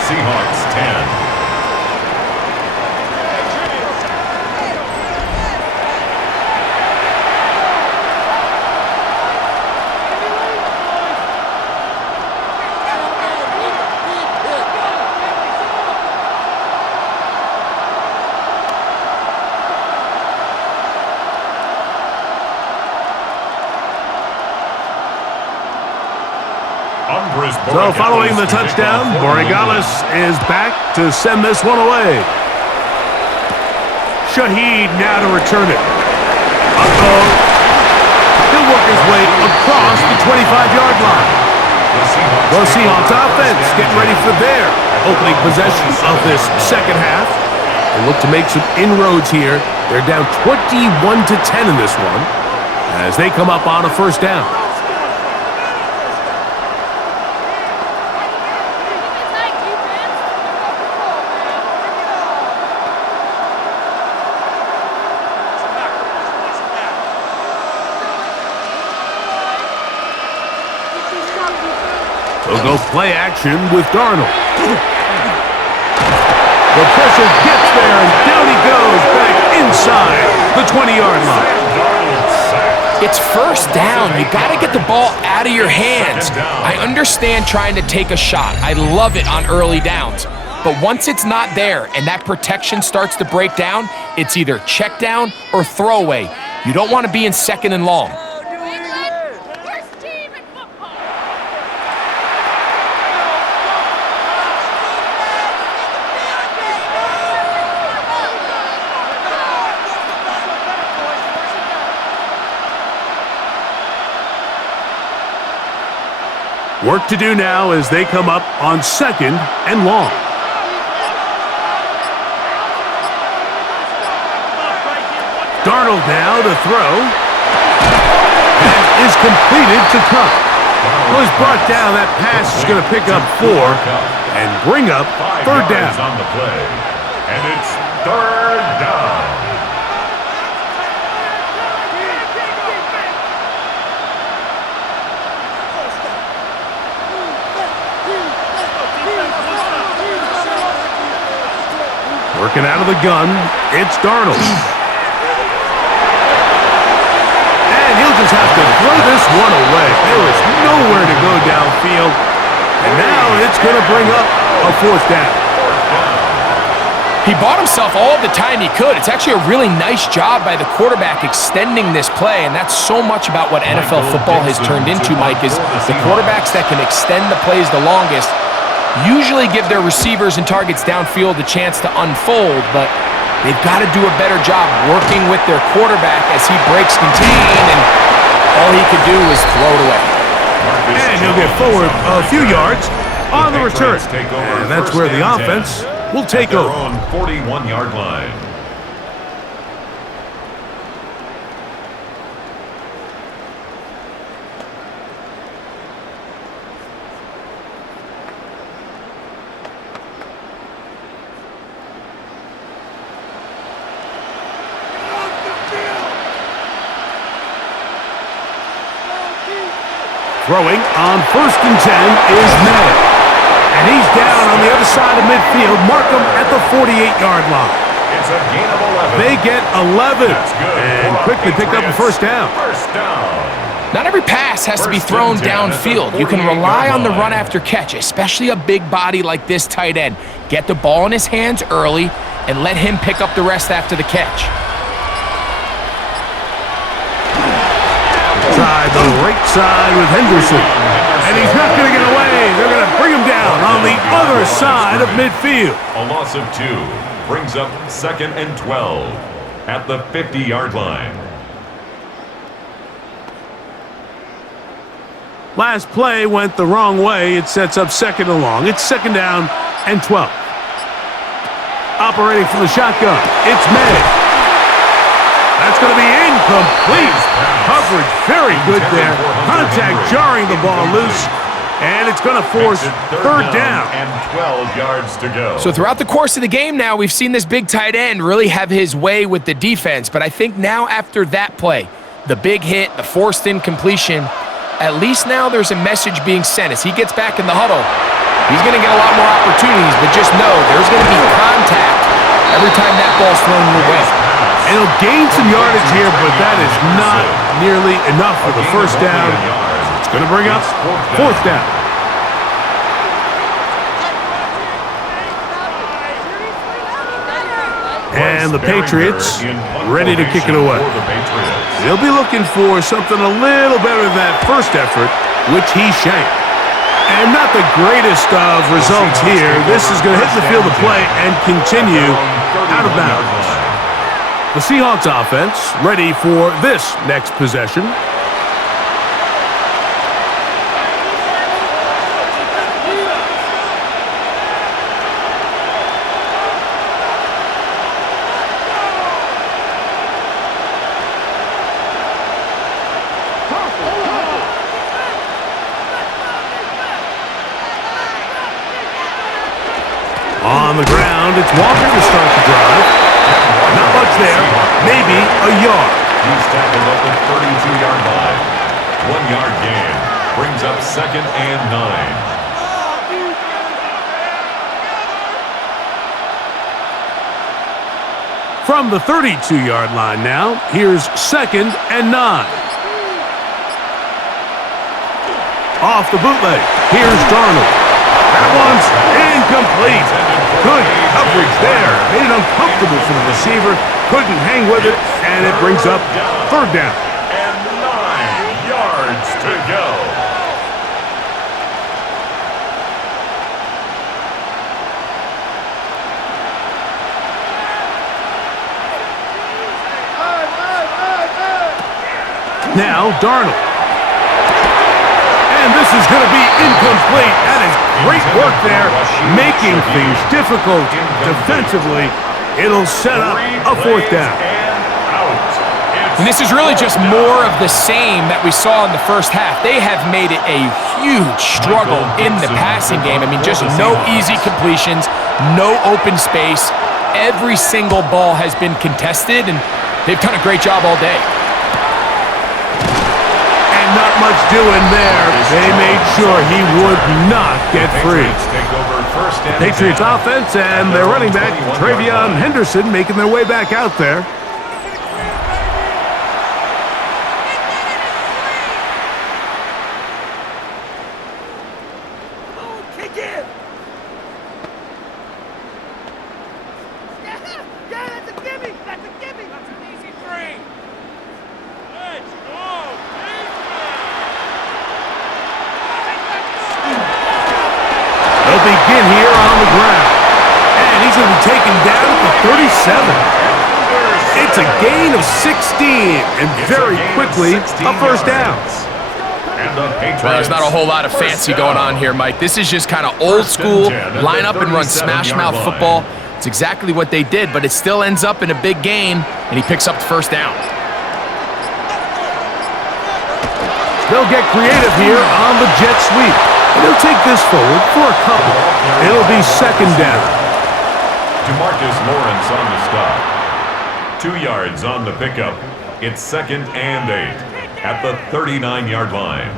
Seahawks 10. So following the touchdown, Borregales is back to send this one away. Shaheed now to return it. Uh-oh. He'll work his way across the 25-yard line. The Seahawks offense getting ready for their opening possession of this second half. They look to make some inroads here. They're down 21-10 in this one as they come up on a first down. They'll go play action with Darnold. The pressure gets there, and down he goes back inside the 20-yard line. It's first down. You got to get the ball out of your hands. I understand trying to take a shot. I love it on early downs. But once it's not there and that protection starts to break down, it's either check down or throwaway. You don't want to be in second and long. Work to do now as they come up on second and long. Darnold now to throw. That is completed to Cup. Was brought down. That pass is going to pick up 4. and bring up 5 third yards down. on the play. And it's third down. Working out of the gun, it's Darnold. And he'll just have to throw this one away. There is nowhere to go downfield. And now it's going to bring up a fourth down. He bought himself all the time he could. It's actually a really nice job by the quarterback extending this play, and that's so much about what NFL football has turned into, Mike, is the quarterbacks that can extend the plays the longest usually give their receivers and targets downfield a chance to unfold, but they've got to do a better job working with their quarterback as he breaks contain, and all he could do was throw it away. And he'll get forward a few yards on the return. And that's where the offense will take over. On 41-yard line. Throwing on 1st and 10 is Madden. And he's down on the other side of midfield. Mark him at the 48-yard line. It's a gain of 11. They get 11 That's good. and quickly pick up a first down. First down. Not every pass has to be First thrown and 10 at the downfield. You can 48-yard rely on the line. run after catch, especially a big body like this tight end. Get the ball in his hands early and let him pick up the rest after the catch. Try the right side with Henderson. And he's not going to get away. They're going to bring him down on the other side of midfield. A loss of 2 brings up 2nd and 12 at the 50-yard line. Last play went the wrong way. It sets up 2nd and long. It's 2nd down and 12. Operating from the shotgun, it's Madden. That's going to be incomplete. Coverage very good there. Contact jarring the ball loose. And it's going to force third down. And 12 yards to go. So throughout the course of the game now, we've seen this big tight end really have his way with the defense. But I think now after that play, the big hit, the forced incompletion, at least now there's a message being sent. As he gets back in the huddle, he's going to get a lot more opportunities. But just know there's going to be contact every time that ball's thrown your way. And he'll gain some yardage here, but that is not nearly enough for the first down. It's going to bring up fourth down. And the Patriots ready to kick it away. They'll be looking for something a little better than that first effort, which he shanked. And not the greatest of results here. This is going to hit the field of play and continue out of bounds. The Seahawks offense ready for this next possession. On the ground, it's Walker to start the drive. Not much there, maybe a yard. He's tackled at the 32-yard line. 1-yard gain brings up 2nd and 9. From the 32-yard line now, here's 2nd and 9. Off the bootleg, here's Darnold. That one's incomplete. Good coverage there. Made it uncomfortable for the receiver. Couldn't hang with it, and it brings up third down. And 9 yards to go. Now, Darnold. And this is going to be incomplete. That is great work there, making things difficult defensively. It'll set up a fourth down. And out. It's And this is really just more of the same that we saw in the first half. They have made it a huge struggle in the passing game. I mean, just no easy completions, no open space. Every single ball has been contested, and they've done a great job all day. And not much doing there. They made sure he would not get free. Patriots offense and their running back, Travion Henderson, making their way back out there. Begin here on the ground. And he's going to be taken down at the 37. It's a gain of 16, and very quickly a first down. Well, there's not a whole lot of fancy going on here, Mike. This is just kind of old school, line up and run smash mouth football. It's exactly what they did, but it still ends up in a big game, and he picks up the first down. They'll get creative here on the jet sweep. And they'll take this forward for a couple. It'll be second down. DeMarcus Lawrence on the stop. 2 yards on the pickup. It's 2nd and 8 at the 39-yard line.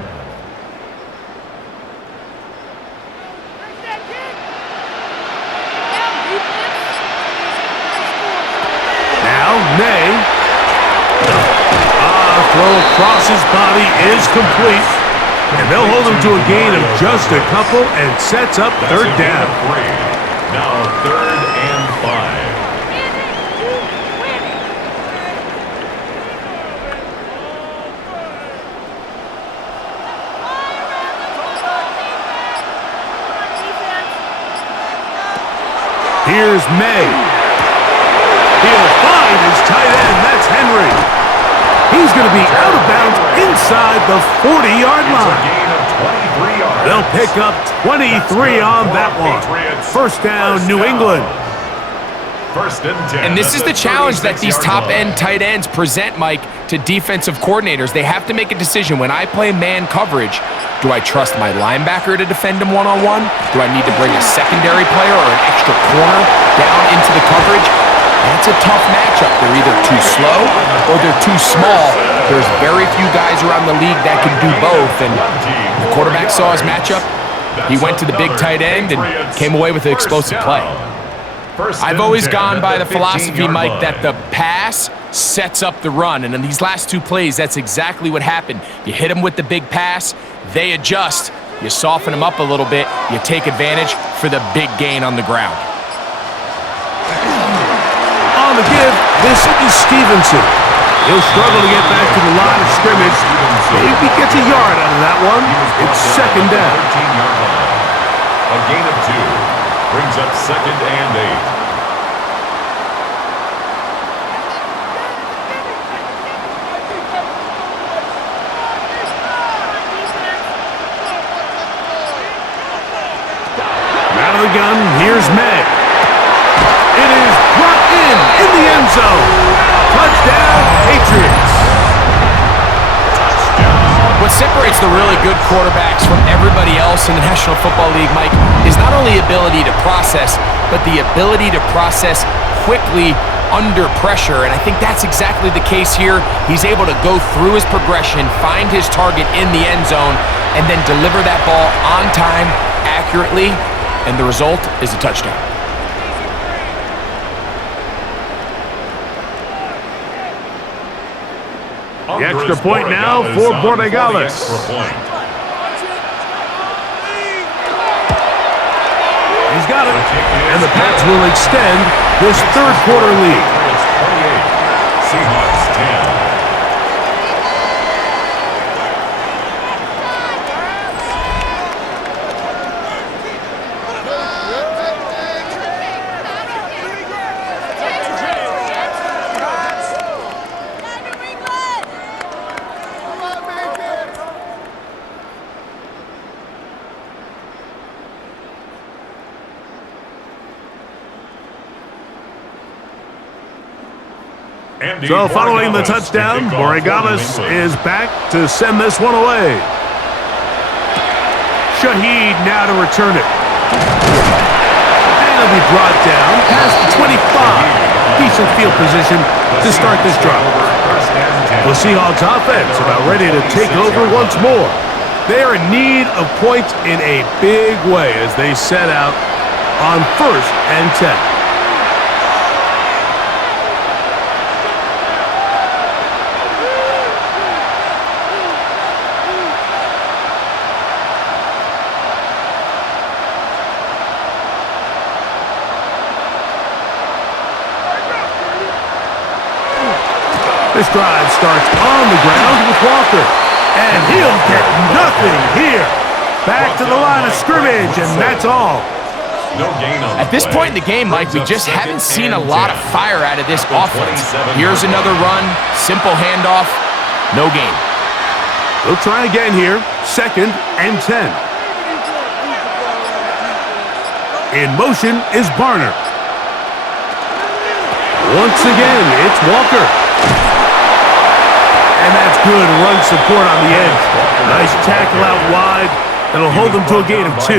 Now, May. Throw across his body is complete. And they'll hold him to a gain of just a couple and sets up third down. Now 3rd and 5. Here's May. He'll find his tight end. That's Henry. He's going to be out of bounds inside the 40-yard line. They'll pick up 23 on that one. First down, New England. And this is the challenge that these top-end tight ends present, Mike, to defensive coordinators. They have to make a decision. When I play man coverage, do I trust my linebacker to defend him one-on-one? Do I need to bring a secondary player or an extra corner down into the coverage? That's a tough matchup. They're either too slow or they're too small. There's very few guys around the league that can do both, and the quarterback saw his matchup. He went to the big tight end and came away with an explosive play. I've always gone by the philosophy, Mike, that the pass sets up the run, and in these last two plays, that's exactly what happened. You hit them with the big pass, they adjust, you soften them up a little bit, you take advantage for the big gain on the ground. On the give, this is Stevenson. He'll struggle to get back to the line of scrimmage. Maybe he gets a yard out of that one. It's second down. A gain of 2 brings up 2nd and 8. Out of the gun, here's May. It is brought in the end zone. Touchdown, Patriots. What separates the really good quarterbacks from everybody else in the National Football League, Mike, is not only ability to process, but the ability to process quickly under pressure, and I think that's exactly the case here. He's able to go through his progression, find his target in the end zone, and then deliver that ball on time, accurately, and the result is a touchdown. The extra point now for Borregales. He's got it, and the Pats will extend this third-quarter lead. Seahawks 10. Andy So following the Borregamas to touchdown, kick off for New Borregamas England. is back to send this one away. Shaheed now to return it. And it'll be brought down past the 25. Decent field position to start this drive. The Seahawks offense about ready to take over once more. They are in need of points in a big way as they set out on 1st and 10. This drive starts on the ground with Walker, and he'll get nothing here. Back to the line of scrimmage, and that's all. No gain on At this point in the game, Mike, we just haven't seen a lot of fire out of this offense. Here's another run, simple handoff, no gain. They'll try again here, 2nd and 10. In motion is Barner. Once again, it's Walker. And that's good run support on the edge. Nice tackle out wide. That'll hold them to a gain of 2.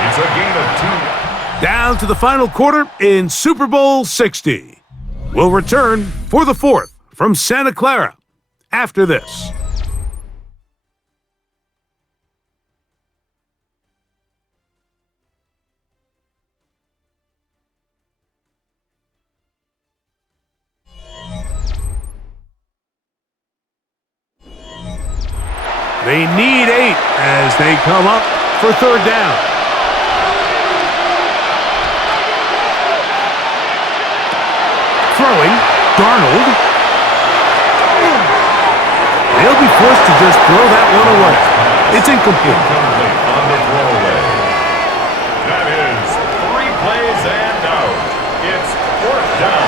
It's a gain of 2. Down to the final quarter in Super Bowl 60. We'll return for the 4th from Santa Clara after this. They need 8 as they come up for 3rd down. Throwing, Darnold. They'll be forced to just throw that one away. It's incomplete. On the throwaway. That is 3 plays and out. It's 4th down.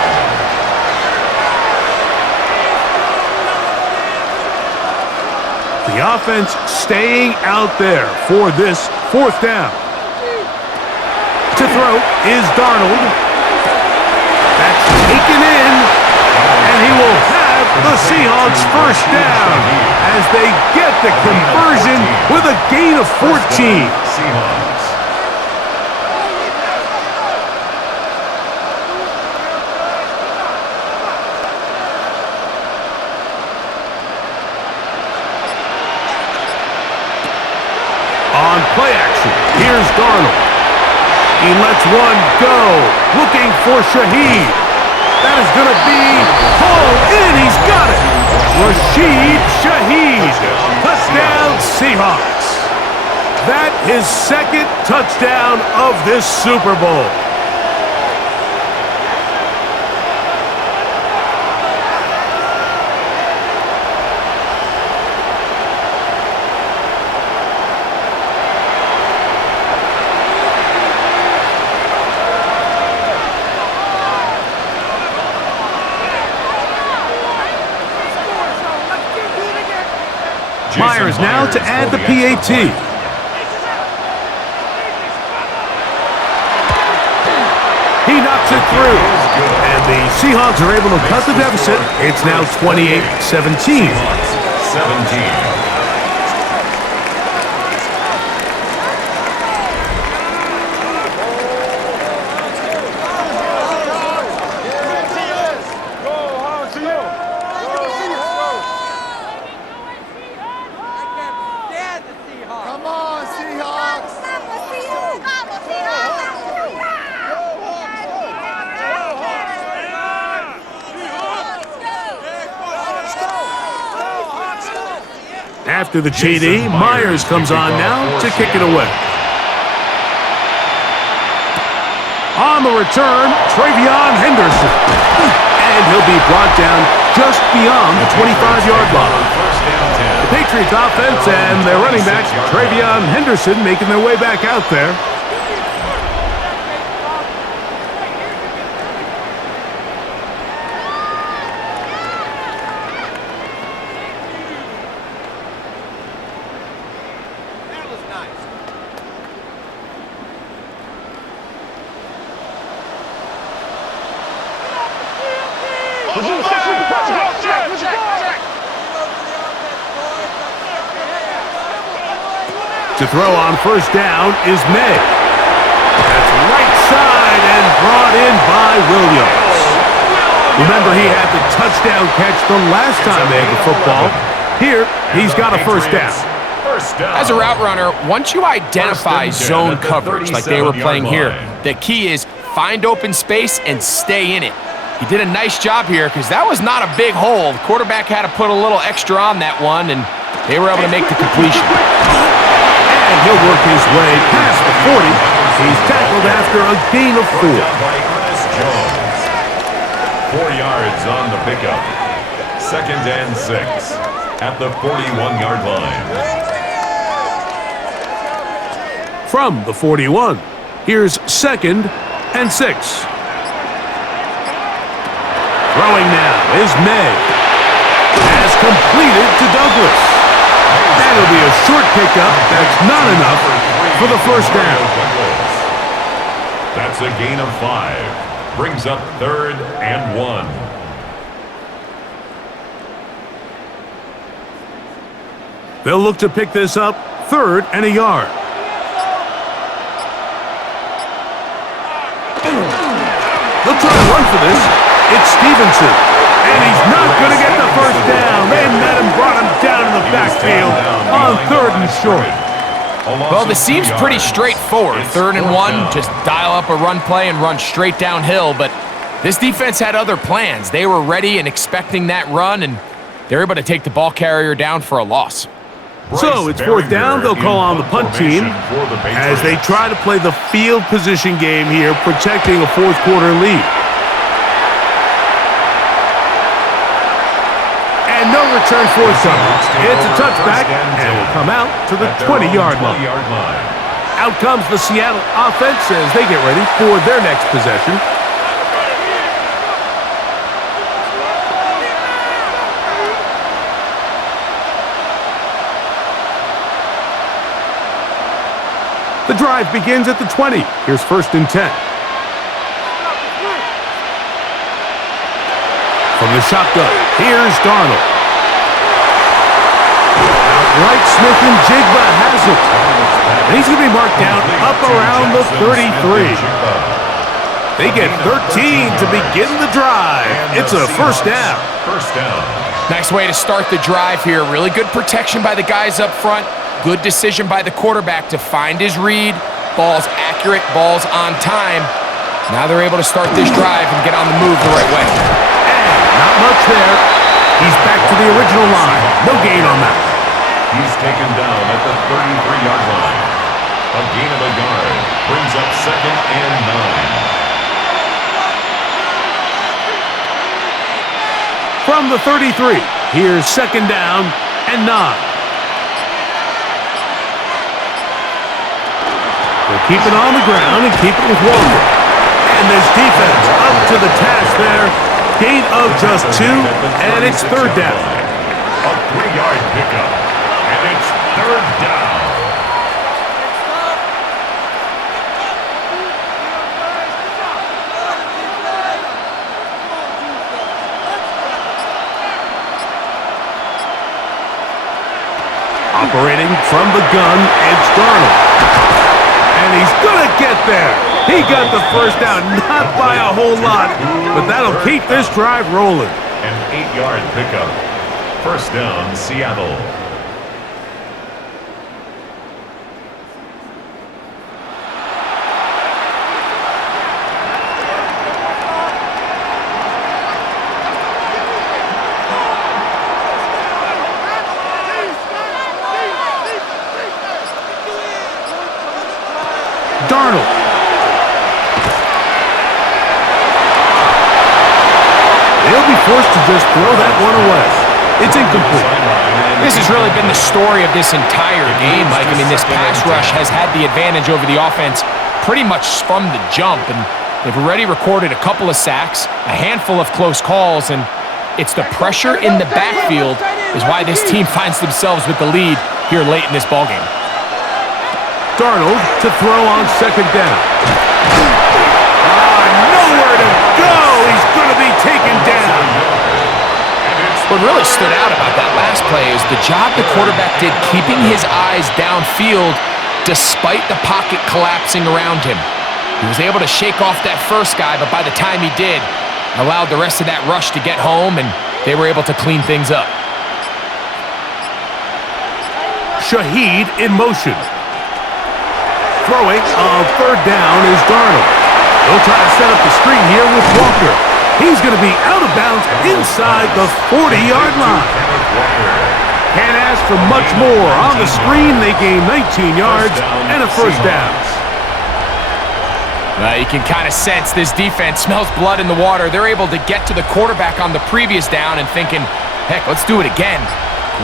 The offense staying out there for this 4th down. To throw is Darnold. That's taken in, and he will have the Seahawks 1st down as they get the conversion with a gain of 14. Seahawks. On play action, here's Darnold. He lets one go, looking for Shaheed. That is going to be hauled in. He's got it. Rashid Shaheed. Touchdown, Seahawks. That his 2nd touchdown of this Super Bowl. Myers now to add the PAT. He knocks it through. And the Seahawks are able to cut the deficit. It's now 28-17. 17. Come on, Seahawks! After the TD, Myers comes on now to kick it away. On the return, Travion Henderson. And he'll be brought down just beyond the 25-yard line. The Patriots offense and their running back, Travion Henderson, making their way back out there. To throw on first down is May. That's right side and brought in by Williams. Remember, he had the touchdown catch the last time they had the football. Here, he's got a first down. As a route runner, once you identify zone coverage like they were playing here, the key is find open space and stay in it. He did a nice job here because that was not a big hole. The quarterback had to put a little extra on that one, and they were able to make the completion. And he'll work his way past the 40. He's tackled after a gain of 4. 4 yards on the pickup. 2nd and 6 at the 41-yard line. From the 41, here's 2nd and 6. Throwing now is May. Has completed to Douglas. That'll be a short pickup. That's not enough for the first down. That's a gain of 5. Brings up 3rd and 1. They'll look to pick this up 3rd and a yard. They'll try to run for this. It's Stevenson. And he's not going to get the first down. They met him, brought him down in the backfield on 3rd and short. Well, this seems pretty straightforward. 3rd and 1, just dial up a run play and run straight downhill. But this defense had other plans. They were ready and expecting that run, and they're able to take the ball carrier down for a loss. So it's 4th down. They'll call on the punt team as they try to play the field position game here, protecting a 4th quarter lead. And no return forthcoming. It's a touchback, and will come out to the 20-yard line. Out comes the Seattle offense as they get ready for their next possession. The drive begins at the 20. Here's 1st and 10. From the shotgun, here's Darnold. Outright, Smith and Jigba has it. And he's going to be marked down up around the 33. They get 13 to begin the drive. It's a first down. Nice way to start the drive here. Really good protection by the guys up front. Good decision by the quarterback to find his read. Ball's accurate, ball's on time. Now they're able to start this drive and get on the move the right way. Not much there. He's back to the original line. No gain on that. He's taken down at the 33-yard line. A gain of a yard brings up 2nd and 9. From the 33, here's 2nd down and 9. They'll keep it on the ground and keep it with Walker. And this defense up to the task there. Gain of just 2, and it's 3rd down. A 3-yard pickup, and it's 3rd down. Operating from the gun, it's Darnold. And he's going to get there. He got the first down, not by a whole lot, but that'll keep this drive rolling. An 8-yard pickup. First down, Seattle. Darnold. They'll be forced to just throw that one away. It's incomplete. This has really been the story of this entire game, Mike. I mean, this pass rush has had the advantage over the offense pretty much from the jump, and they've already recorded a couple of sacks, a handful of close calls, and it's the pressure in the backfield is why this team finds themselves with the lead here late in this ballgame. Darnold to throw on 2nd down. Nowhere to go. He's going to be taken down. What really stood out about that last play is the job the quarterback did keeping his eyes downfield despite the pocket collapsing around him. He was able to shake off that first guy, but by the time he did, allowed the rest of that rush to get home, and they were able to clean things up. Shaheed in motion. Throwing on third down is Darnold. They'll try to set up the screen here with Walker. He's going to be out of bounds inside the 40-yard line. Can't ask for much more. On the screen, they gain 19 yards and a first down. You can kind of sense this defense smells blood in the water. They're able to get to the quarterback on the previous down and thinking, heck, let's do it again.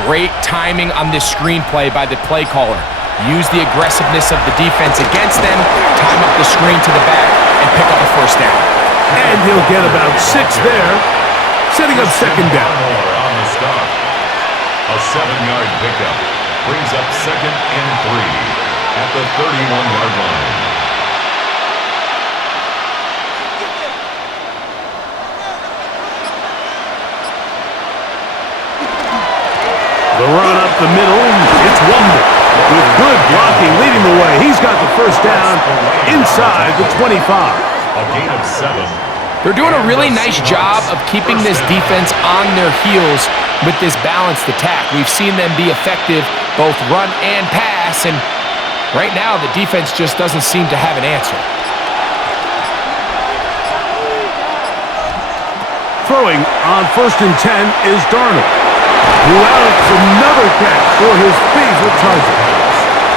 Great timing on this screenplay by the play caller. Use the aggressiveness of the defense against them, time up the screen to the back, and pick up a first down. And he'll get about 6 there, setting up second down. On the stop. A 7-yard pickup brings up 2nd and 3 at the 31-yard line. The run up the middle, it's Wumble. With good blocking leading the way, he's got the first down inside the 25. A gain of 7. They're doing a really nice job of keeping this defense on their heels with this balanced attack. We've seen them be effective both run and pass, and right now the defense just doesn't seem to have an answer. Throwing on 1st and 10 is Darnold, who outs another catch for his favorite target.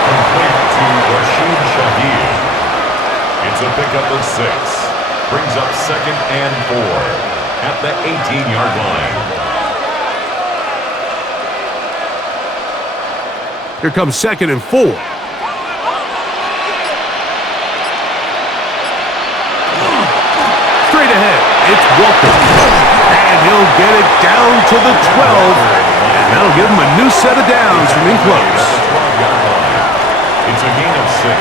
Complete to Rashid Shaheed. It's a pickup of 6. Brings up 2nd and 4 at the 18-yard line. Here comes 2nd and 4. Straight ahead, it's Walker. And he'll get it down to the 12. And that'll give him a new set of downs from in close. It's a gain of 6.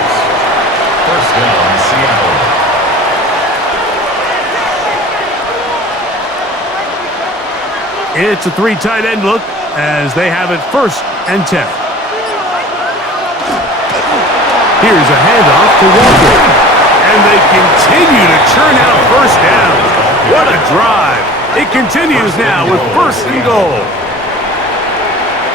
First down, Seattle. It's a 3 tight end look as they have it 1st and 10. Here's a handoff to Walker. And they continue to churn out first down. What a drive. It continues now with 1st and goal.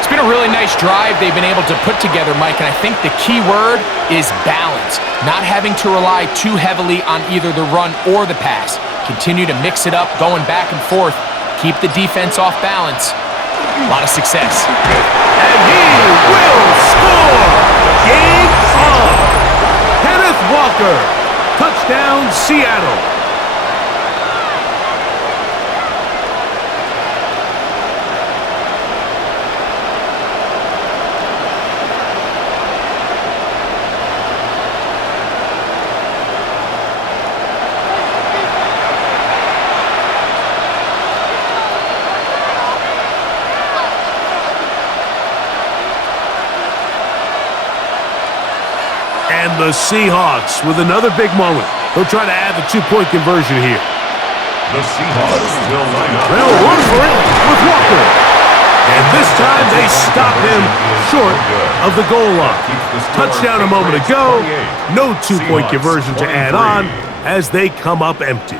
It's been a really nice drive they've been able to put together, Mike, and I think the key word is balance. Not having to rely too heavily on either the run or the pass. Continue to mix it up, going back and forth. Keep the defense off balance. A lot of success. And he will score! Game on! Kenneth Walker! Touchdown, Seattle! And the Seahawks with another big moment. They'll try to add the 2-point conversion here. The Seahawks will line up. They'll run for it with Walker. And this time they stop him short of the goal line. Touchdown a moment ago. No 2-point conversion to add on as they come up empty.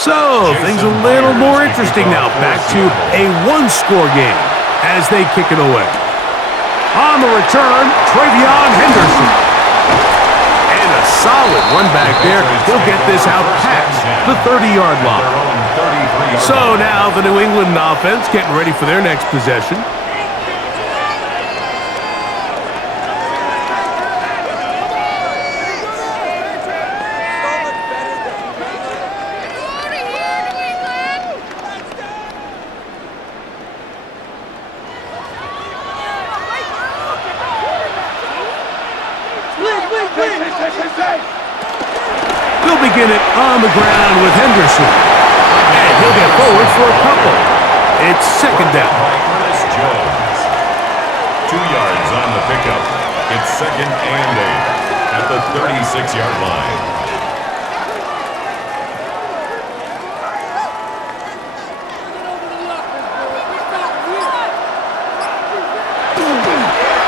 So, things a little more interesting now. Back to a 1-score game as they kick it away. On the return, Travion Henderson. And a solid run back there. He'll get this out past the 30-yard line. So now the New England offense getting ready for their next possession. We'll begin it on the ground with Henderson. And he'll get forward for a couple. It's second down. Chris Jones. 2 yards on the pickup. It's second and 8 at the 36-yard line.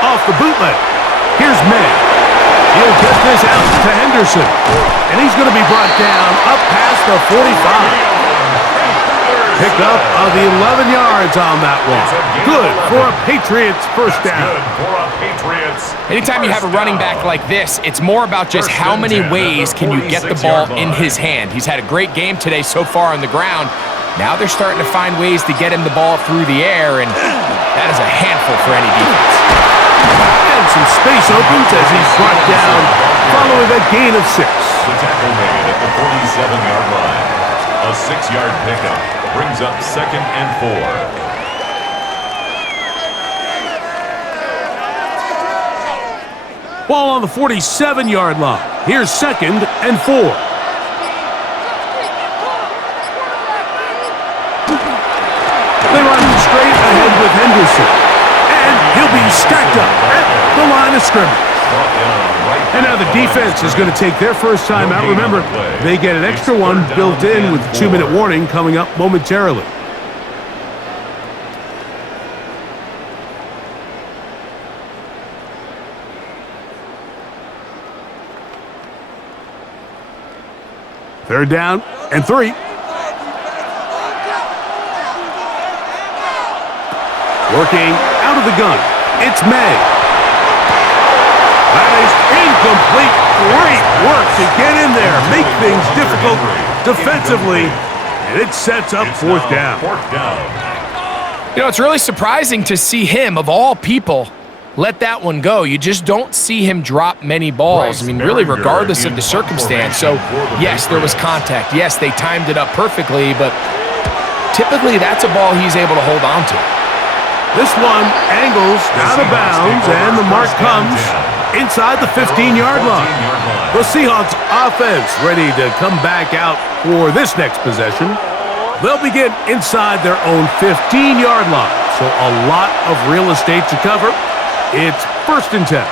Off the bootleg. Here's May. He'll get this out to Henderson. And he's going to be brought down up past the 45. Pickup of the 11 yards on that one. Good for a Patriots first down. Anytime you have a running back like this, it's more about just how many ways can you get the ball in his hand. He's had a great game today so far on the ground. Now they're starting to find ways to get him the ball through the air, and that is a handful for any defense. And some space opens as he's brought down following a gain of 6. The tackle made at the 47-yard line. A 6-yard pickup brings up second and 4. Ball on the 47-yard line. Here's second and 4. They run straight ahead with Henderson. And he'll be stacked up at the line of scrimmage. And now the defense is going to take their first time out. Remember, they get an extra one built in with 2-minute warning coming up momentarily. Third down and 3. Working out of the gun. It's May. That is incomplete. Great work to get in there, make things difficult defensively, and it sets up fourth down. You know, it's really surprising to see him, of all people, let that one go. You just don't see him drop many balls. I mean, really, regardless of the circumstance. So, yes, there was contact. Yes, they timed it up perfectly, but typically that's a ball he's able to hold on to. This one angles out of bounds, and the mark comes inside the 15-yard line. The Seahawks offense ready to come back out for this next possession. They'll begin inside their own 15-yard line, so a lot of real estate to cover. It's first and 10.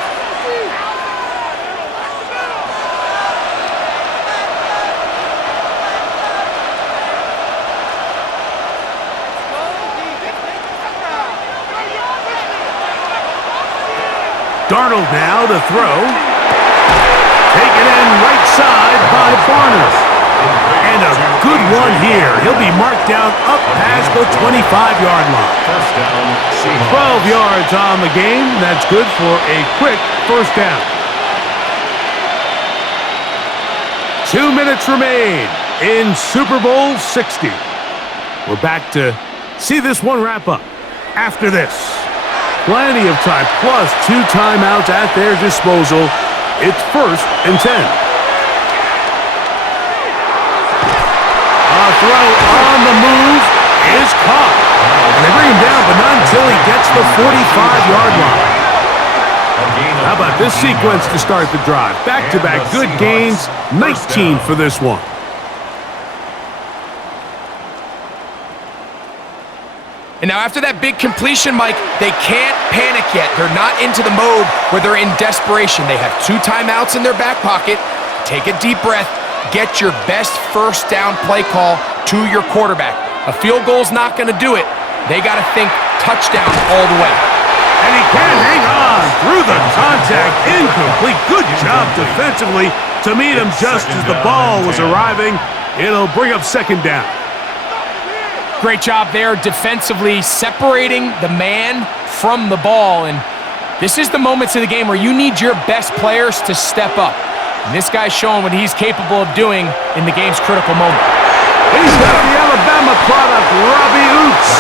Darnold now to throw. Taken in right side by Barner. And a good one here. He'll be marked down up past the 25-yard line. 12 yards on the game. That's good for a quick first down. 2 minutes remain in Super Bowl 60. We're back to see this one wrap up after this. Plenty of time, plus 2 timeouts at their disposal. It's first and 10. A throw on the move is caught. And they bring him down, but not until he gets the 45-yard line. How about this sequence to start the drive? Back-to-back good gains, 19 for this one. And now after that big completion, Mike, they can't panic yet. They're not into the mode where they're in desperation. They have 2 timeouts in their back pocket. Take a deep breath. Get your best first down play call to your quarterback. A field goal's not going to do it. They got to think touchdown all the way. And he can hang on through the contact. Incomplete. Good job defensively to meet him just as the ball was arriving. It'll bring up second down. Great job there defensively, separating the man from the ball. And this is the moments of the game where you need your best players to step up. And this guy's showing what he's capable of doing in the game's critical moment. He's got the Alabama product, Robbie Oots.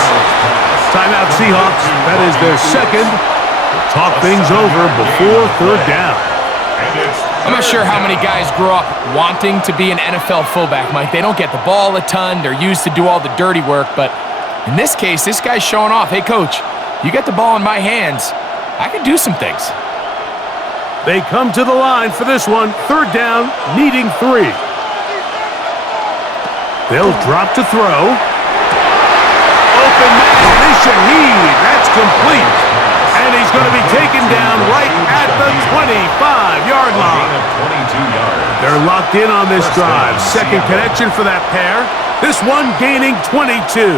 Timeout Seahawks. That is their second. They'll talk things over before third down. I'm not sure how many guys grew up wanting to be an NFL fullback, Mike. They don't get the ball a ton. They're used to do all the dirty work. But in this case, this guy's showing off, hey, coach, you get the ball in my hands, I can do some things. They come to the line for this one. Third down, needing 3. They'll drop to throw. Open man, Shaheed. That's complete. And he's going to be taken down right at the 25-yard line. 22 yards. They're locked in on this drive. Second connection for that pair. This one gaining 22.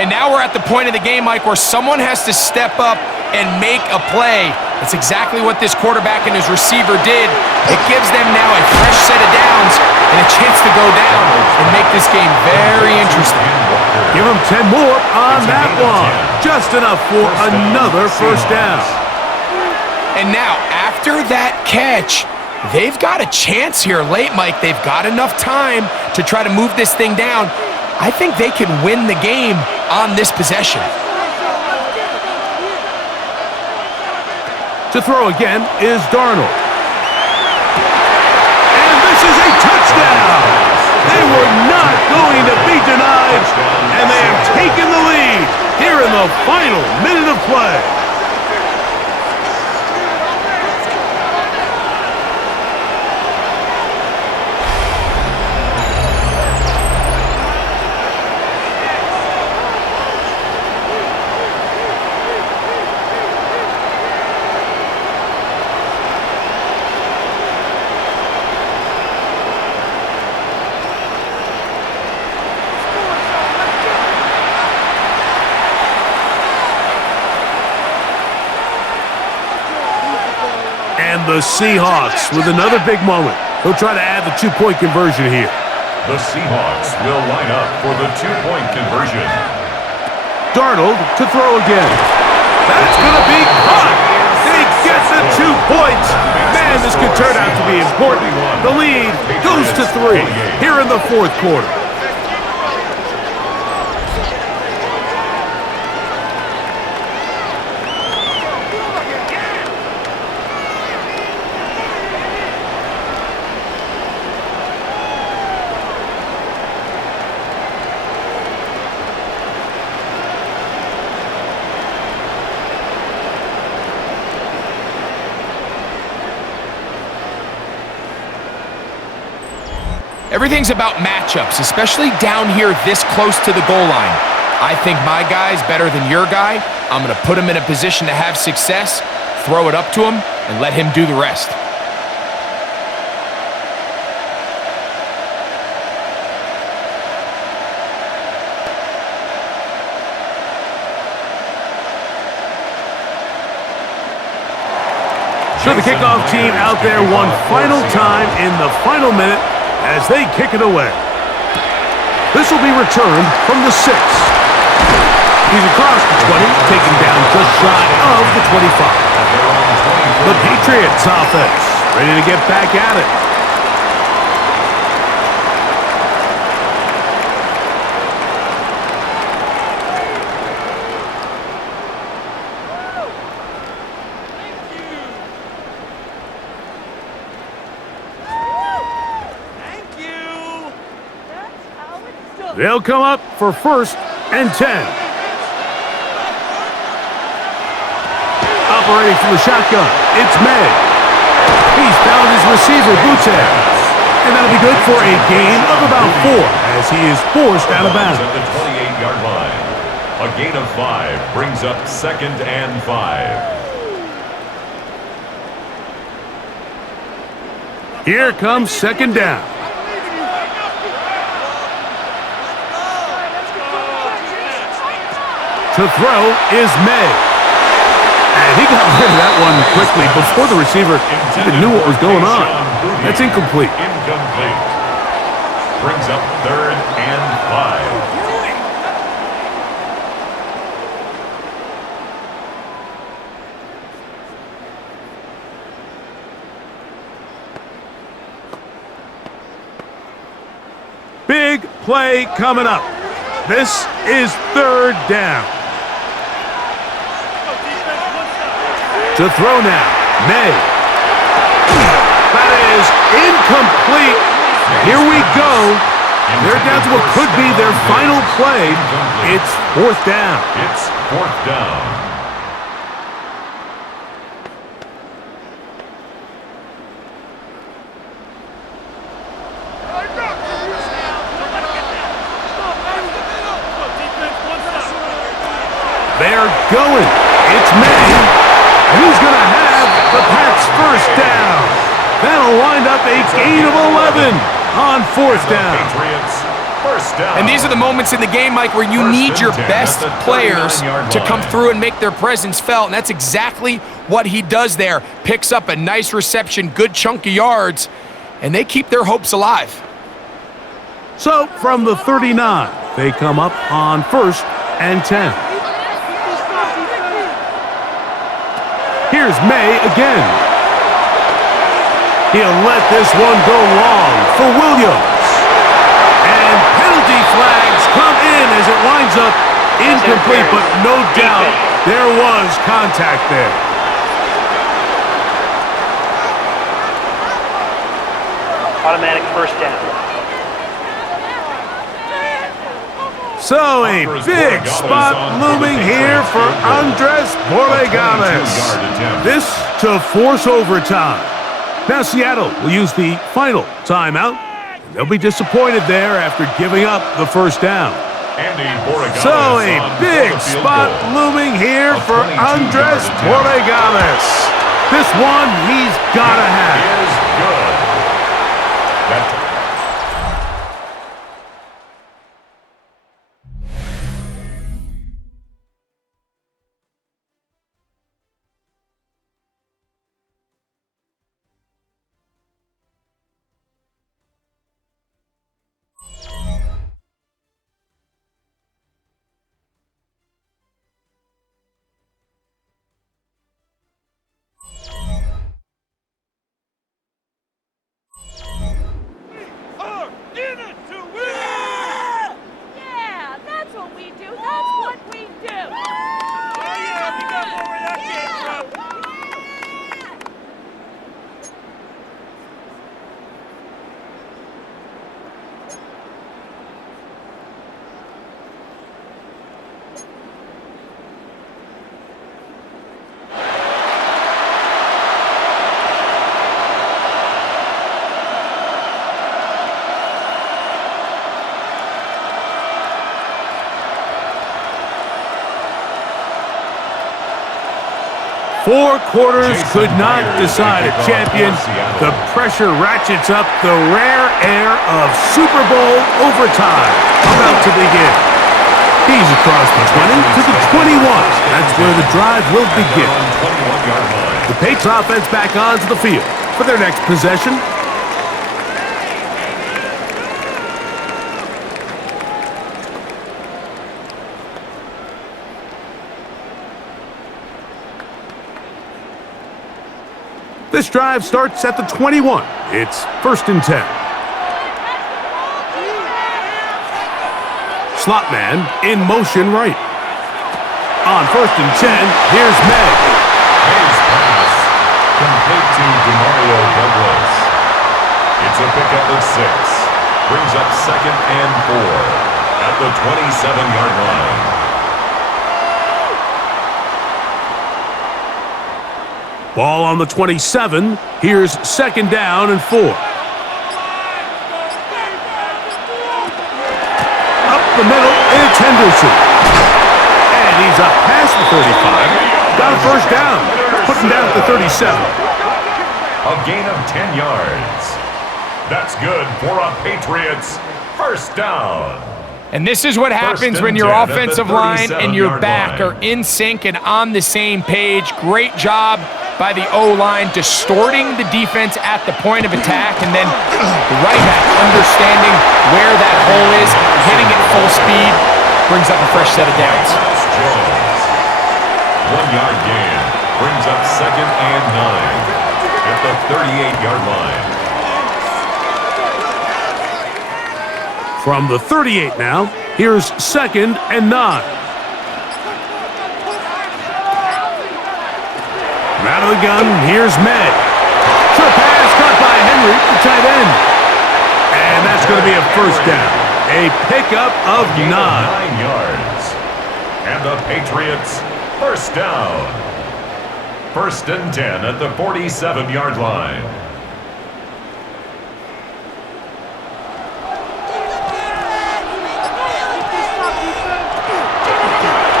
And now we're at the point of the game, Mike, where someone has to step up and make a play. That's exactly what this quarterback and his receiver did. It gives them now a fresh set of downs and a chance to go down and make this game very interesting. Give them 10 more on that one. Just enough for another first down. And now, after that catch, they've got a chance here late, Mike. They've got enough time to try to move this thing down. I think they can win the game on this possession. To throw again is Darnold. And this is a touchdown! They were not going to be denied, and they have taken the lead here in the final minute of play. And the Seahawks with another big moment. They'll try to add the 2-point conversion here. The Seahawks will line up for the 2-point conversion. Darnold to throw again. That's going to be caught. They get the 2 points. Man, this could turn out to be important. The lead goes to 3 here in the fourth quarter. Everything's about matchups, especially down here this close to the goal line. I think my guy's better than your guy. I'm going to put him in a position to have success, throw it up to him, and let him do the rest. So the kickoff team out there one final time in the final minute as they kick it away. This will be returned from the 6. He's across the 20, taken down just shy of the 25. The Patriots offense ready to get back at it. They'll come up for 1st and 10. Operating from the shotgun, it's May. He's found his receiver, Butte. And that'll be good for a gain of about 4 as he is forced out of bounds. At the 28-yard line. A gain of 5 brings up 2nd and 5. Here comes 2nd down. To throw is May. And he got rid of that one quickly before the receiver even knew what was going on. That's incomplete. Incomplete. Brings up 3rd and 5. Big play coming up. This is 3rd down. To throw now, May. That is incomplete. Here we go. They're down to what could be their final play. It's 4th down. It's 4th down. They're going. It's May. And he's going to have the Pats first down. That'll wind up a gain of 11 on fourth down. Patriots first down. And these are the moments in the game, Mike, where you need your best players to come through and make their presence felt, and that's exactly what he does there. Picks up a nice reception, good chunk of yards, and they keep their hopes alive. So from the 39, they come up on 1st and 10. Here's May again. He'll let this one go long for Williams. And penalty flags come in as it winds up incomplete, but no doubt there was contact there. Automatic first down. So a big spot looming here for Andres Borregames. This to force overtime. Now Seattle will use the final timeout. They'll be disappointed there after giving up the first down. So a big spot looming here for Andres Borregames. This one he's got to have. Yeah, that's what we do. That's what we do. Oh yeah, we got more where that came from. Four quarters could not decide a champion. The pressure ratchets up, the rare air of Super Bowl overtime about to begin. He's across the 20 to the 21. That's where the drive will begin. The Patriots offense back onto the field for their next possession. This drive starts at the 21. It's 1st and 10. Slot man in motion right. On 1st and 10, here's May. May's pass complete to Demario Douglas. It's a pickup of 6. Brings up 2nd and 4 at the 27-yard line. Ball on the 27. Here's 2nd down and 4. Up the middle, it's Henderson. And he's up past the 35. Got a first down. Putting down at the 37. A gain of 10 yards. That's good for a Patriots first down. And this is what happens when your offensive line and your back are in sync and on the same page. Great job by the O-line, distorting the defense at the point of attack, and then the right back understanding where that hole is, hitting it full speed, brings up a fresh set of downs. 1-yard gain brings up 2nd and 9 at the 38-yard line. From the 38 now, here's 2nd and 9. Out of the gun, here's May. Short pass caught by Henry, the tight end. And that's going to be a first down. A pickup of 9. 9 yards. And the Patriots first down. 1st and 10 at the 47-yard line.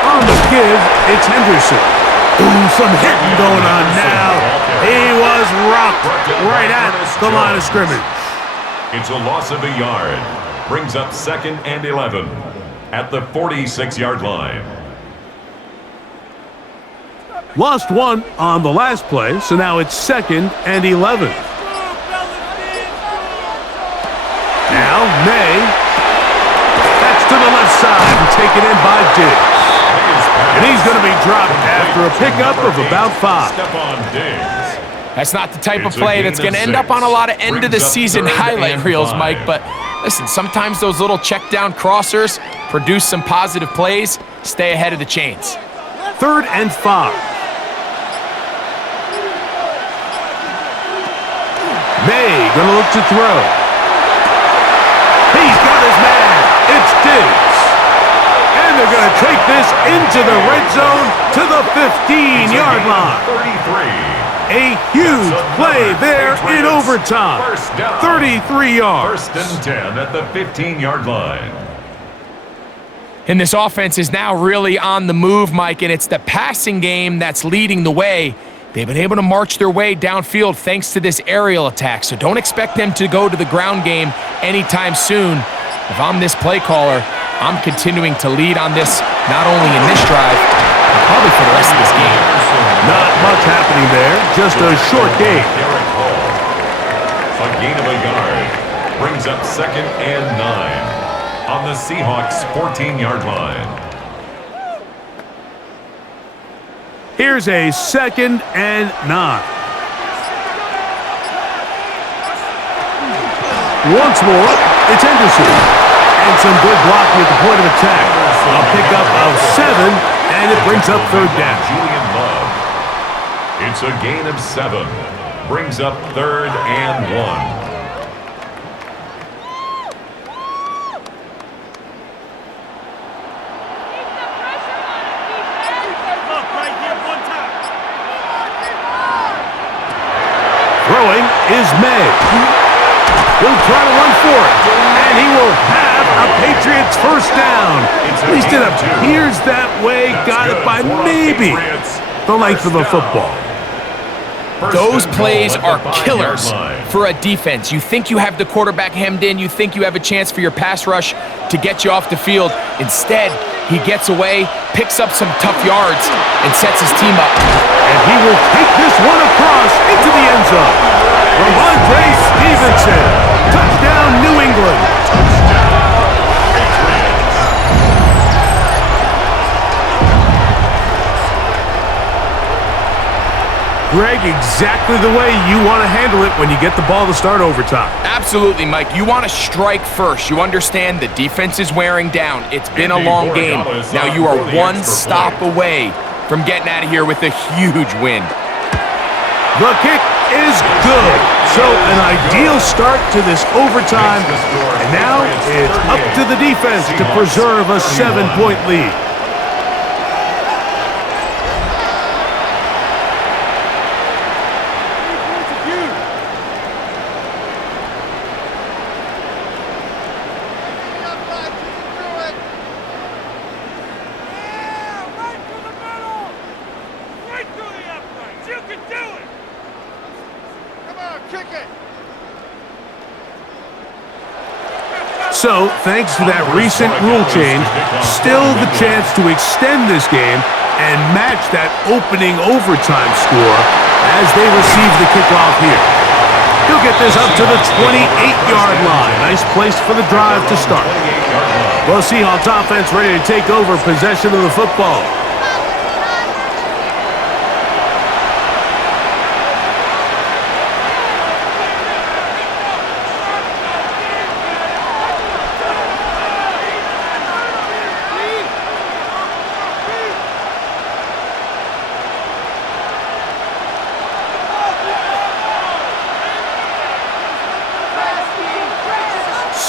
On the give, it's Henderson. Ooh, some hitting going on now. He was rocked right at the line of scrimmage. It's a loss of a yard. Brings up 2nd and 11 at the 46-yard line. Lost one on the last play, so now it's 2nd and 11. Now May. That's to the left side and taken in by Diggs. And he's going to be dropped after a pickup of about 5. That's not the type of play that's going to end up on a lot of end-of-the-season highlight reels, Mike. But listen, sometimes those little check-down crossers produce some positive plays. Stay ahead of the chains. 3rd and 5. May going to look to throw. He's got his man. It's Diggs. And they're going to take this into the red zone to the 15-yard line. 33. A huge play there in overtime. 33 yards. 1st and 10 at the 15-yard line. And this offense is now really on the move, Mike, and it's the passing game that's leading the way. They've been able to march their way downfield thanks to this aerial attack, so don't expect them to go to the ground game anytime soon. If I'm this play caller, I'm continuing to lead on this, not only in this drive, but probably for the rest of this game. Not much happening there, just a short game. A gain of a yard brings up 2nd and 9 on the Seahawks 14-yard line. Here's a 2nd and 9. Once more, it's Henderson. And some good blocking at the point of attack. A pickup of 7, and it brings up 3rd down. Julian Love. It's a gain of 7. Brings up 3rd and 1. Throwing is May. He'll try to run for it, and he will have a Patriots 1st down. At least it appears that way. Got it by maybe the length of the football. Those plays are killers for a defense. You think you have the quarterback hemmed in. You think you have a chance for your pass rush to get you off the field. Instead, he gets away, picks up some tough yards, and sets his team up. And he will take this one across into the end zone. Ramondre Stevenson. Touchdown, New England. Greg, exactly the way you want to handle it when you get the ball to start overtime. Absolutely, Mike. You want to strike first. You understand the defense is wearing down. It's been a long game. Now you are one stop away from getting out of here with a huge win. The kick is good. So an ideal start to this overtime. And now it's up to the defense to preserve a 7-point lead. So, thanks to that recent rule change, still the chance to extend this game and match that opening overtime score as they receive the kickoff here. He'll get this up to the 28-yard line. Nice place for the drive to start. Well, Seahawks offense ready to take over possession of the football.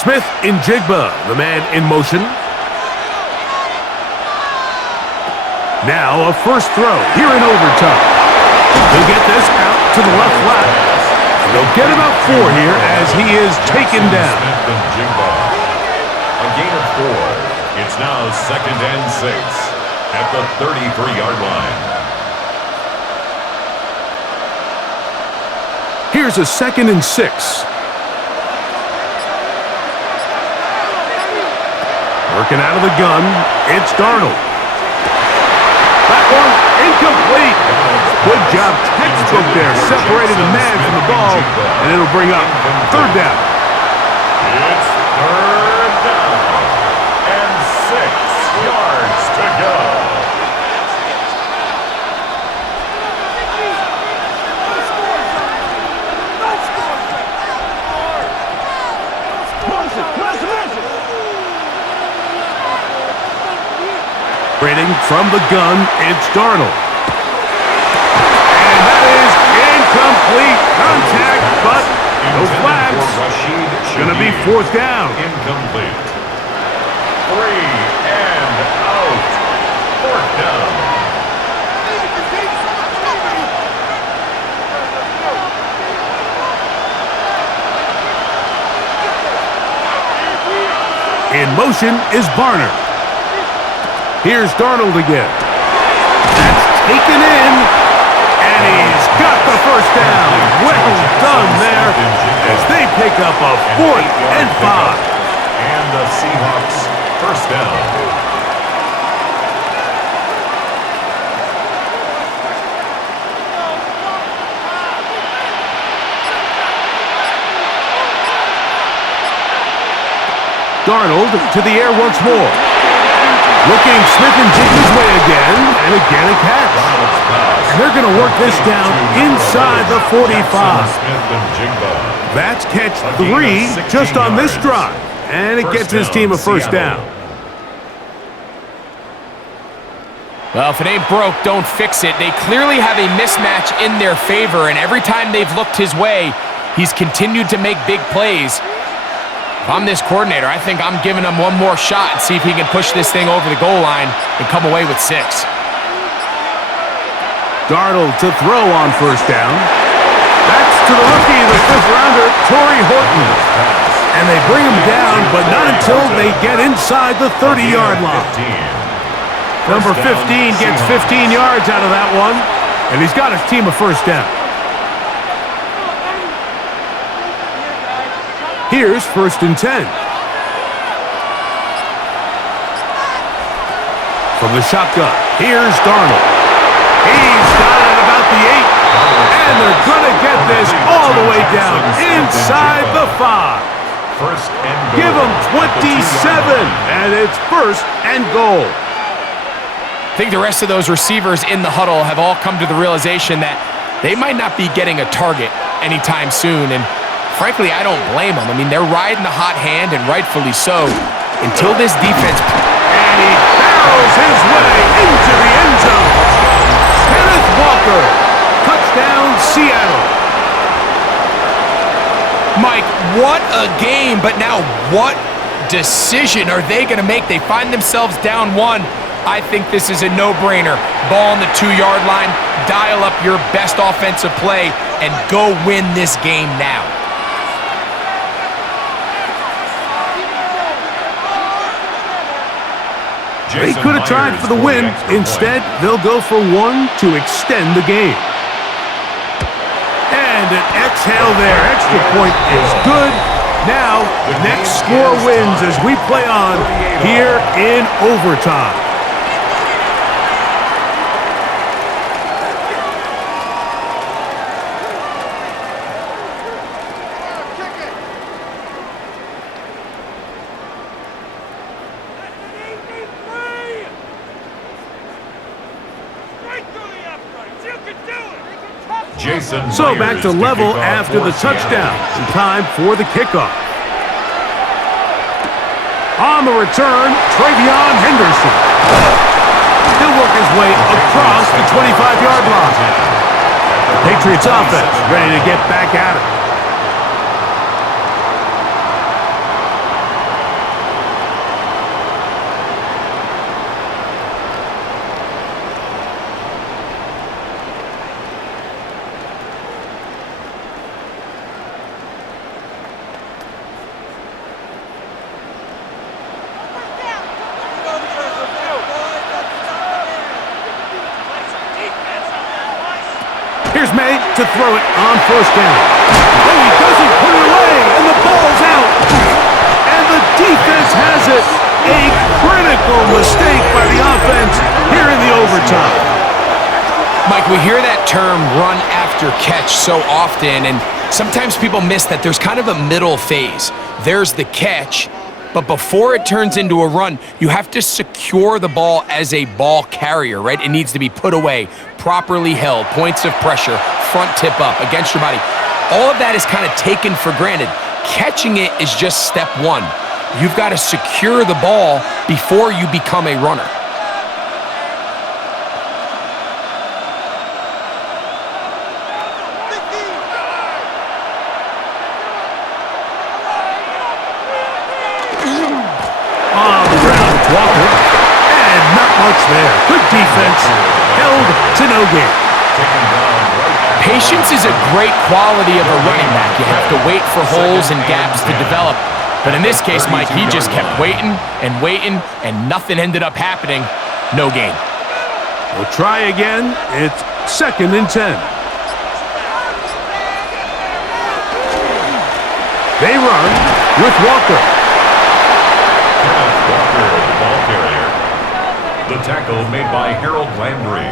Smith in Jigba, the man in motion. Now a first throw here in overtime. He'll get this out to the left flat. And they'll get about 4 here as he is taken down. Smith and Jigba. A gain of 4. It's now 2nd and 6. at the 33-yard line. Here's a 2nd and 6. Working out of the gun, it's Darnold. That one incomplete. Good job, textbook there. Separated the man from the ball, and it'll bring up 3rd down. It's 3rd down and 6 yards to go. Operating from the gun, it's Darnold. And that is incomplete. Contact, but no flags. Gonna be 4th down. Incomplete. 3 and out. 4th down. In motion is Barner. Here's Darnold again. That's taken in, and he's got the 1st down. Well done there as they pick up a 4th and 5. And the Seahawks 1st down. Darnold to the air once more. Looking Smith and Jigba's way again, and again a catch. And they're going to work this down inside the 45. That's catch 3 just on this drive, and it gets his team a 1st down. Well, if it ain't broke, don't fix it. They clearly have a mismatch in their favor, and every time they've looked his way, he's continued to make big plays. If I'm this coordinator, I think I'm giving him one more shot and see if he can push this thing over the goal line and come away with 6. Darnold to throw on 1st down. That's to the rookie, the 5th rounder, Torrey Horton. And they bring him down, but not until they get inside the 30-yard line. Number 15 gets 15 yards out of that one, and he's got his team a 1st down. Here's 1st and 10. From the shotgun, here's Darnold. He's got it about the 8, and they're going to get this all the way down inside the 5. Give them 27, and it's 1st and goal. I think the rest of those receivers in the huddle have all come to the realization that they might not be getting a target anytime soon, and frankly, I don't blame them. I mean, they're riding the hot hand, and rightfully so, until this defense... And he barrels his way into the end zone. Kenneth Walker, touchdown Seattle. Mike, what a game, but now what decision are they going to make? They find themselves down 1. I think this is a no-brainer. Ball on the 2-yard line, dial up your best offensive play, and go win this game now. They could have tried for the win. Instead, they'll go for 1 to extend the game. And an exhale there. Extra point is good. Now, next score wins as we play on here in overtime. So back to level after the touchdown. And time for the kickoff. On the return, Travion Henderson. He'll work his way across the 25-yard line. The Patriots offense ready to get back at it. to throw it on first down. Oh, he doesn't put it away, and the ball's out. And the defense has it. A critical mistake by the offense here in the overtime. Mike, we hear that term run after catch so often, and sometimes people miss that there's kind of a middle phase. There's the catch, but before it turns into a run, you have to secure the ball as a ball carrier, right? It needs to be put away, properly held, points of pressure, front tip up against your body. All of that is kind of taken for granted. Catching it is just step one. You've got to secure the ball before you become a runner. On the ground, it's Walker. And not much there. Good defense. Held to no gain. Patience is a great quality of a running back. You have to wait for holes and gaps to develop. But in this case, Mike, he just kept waiting, and nothing ended up happening. No gain. We'll try again. It's 2nd and 10. They run with Walker. Walker, the ball carrier. The tackle made by Harold Landry.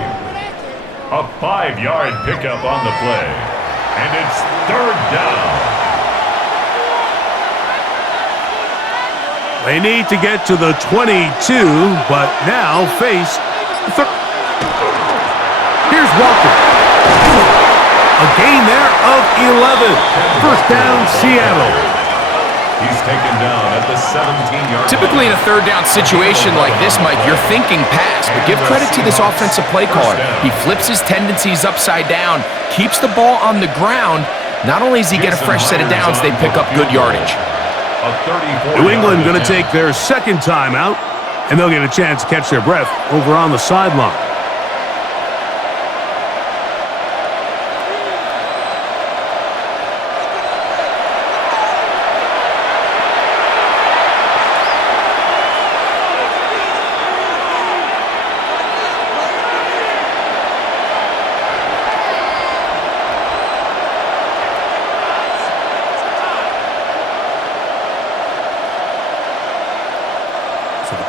A 5-yard pickup on the play. And it's 3rd down. They need to get to the 22, but now face... Here's Walker. A gain there of 11. First down, Seattle. He's taken down at the 17-yard line. Typically in a 3rd down situation like this, Mike, you're thinking pass, but give credit to this offensive play caller. He flips his tendencies upside down, keeps the ball on the ground. Not only does he get a fresh set of downs, they pick up good yardage. New England going to take their 2nd timeout, and they'll get a chance to catch their breath over on the sideline.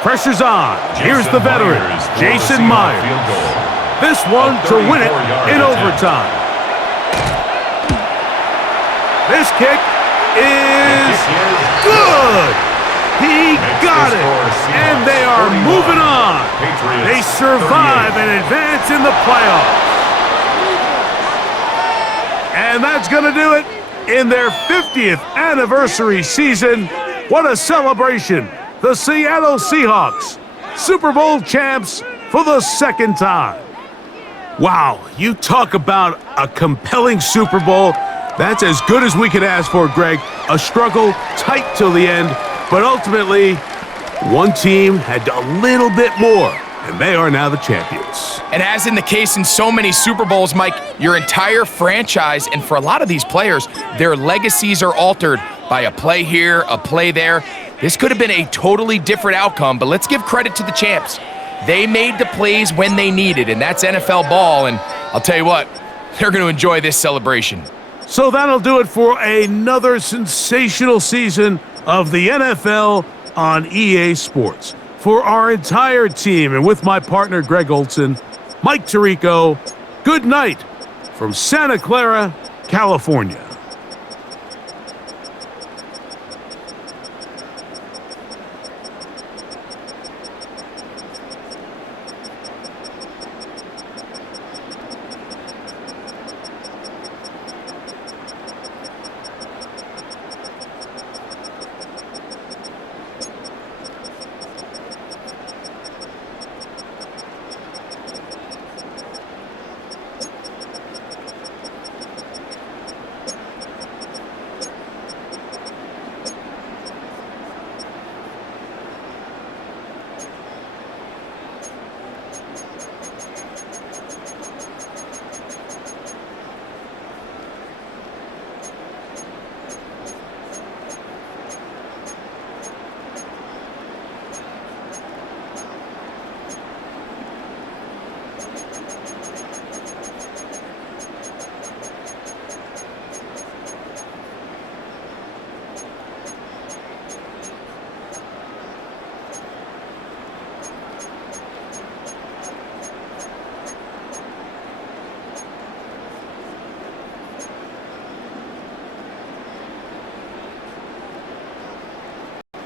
Pressure's on. Here's the veteran, Jason Myers. This one to win it in overtime. This kick is good. He got it. And they are moving on. They survive and advance in the playoffs. And that's going to do it in their 50th anniversary season. What a celebration. The Seattle Seahawks, Super Bowl champs for the 2nd time. Wow, you talk about a compelling Super Bowl. That's as good as we could ask for, Greg. A struggle, tight till the end, but ultimately, one team had a little bit more, and they are now the champions. And as in the case in so many Super Bowls, Mike, your entire franchise, and for a lot of these players, their legacies are altered by a play here, a play there. This could have been a totally different outcome, but let's give credit to the champs. They made the plays when they needed, and that's NFL ball, and I'll tell you what, they're going to enjoy this celebration. So that'll do it for another sensational season of the NFL on EA Sports. For our entire team, and with my partner Greg Olson, Mike Tirico, good night from Santa Clara, California.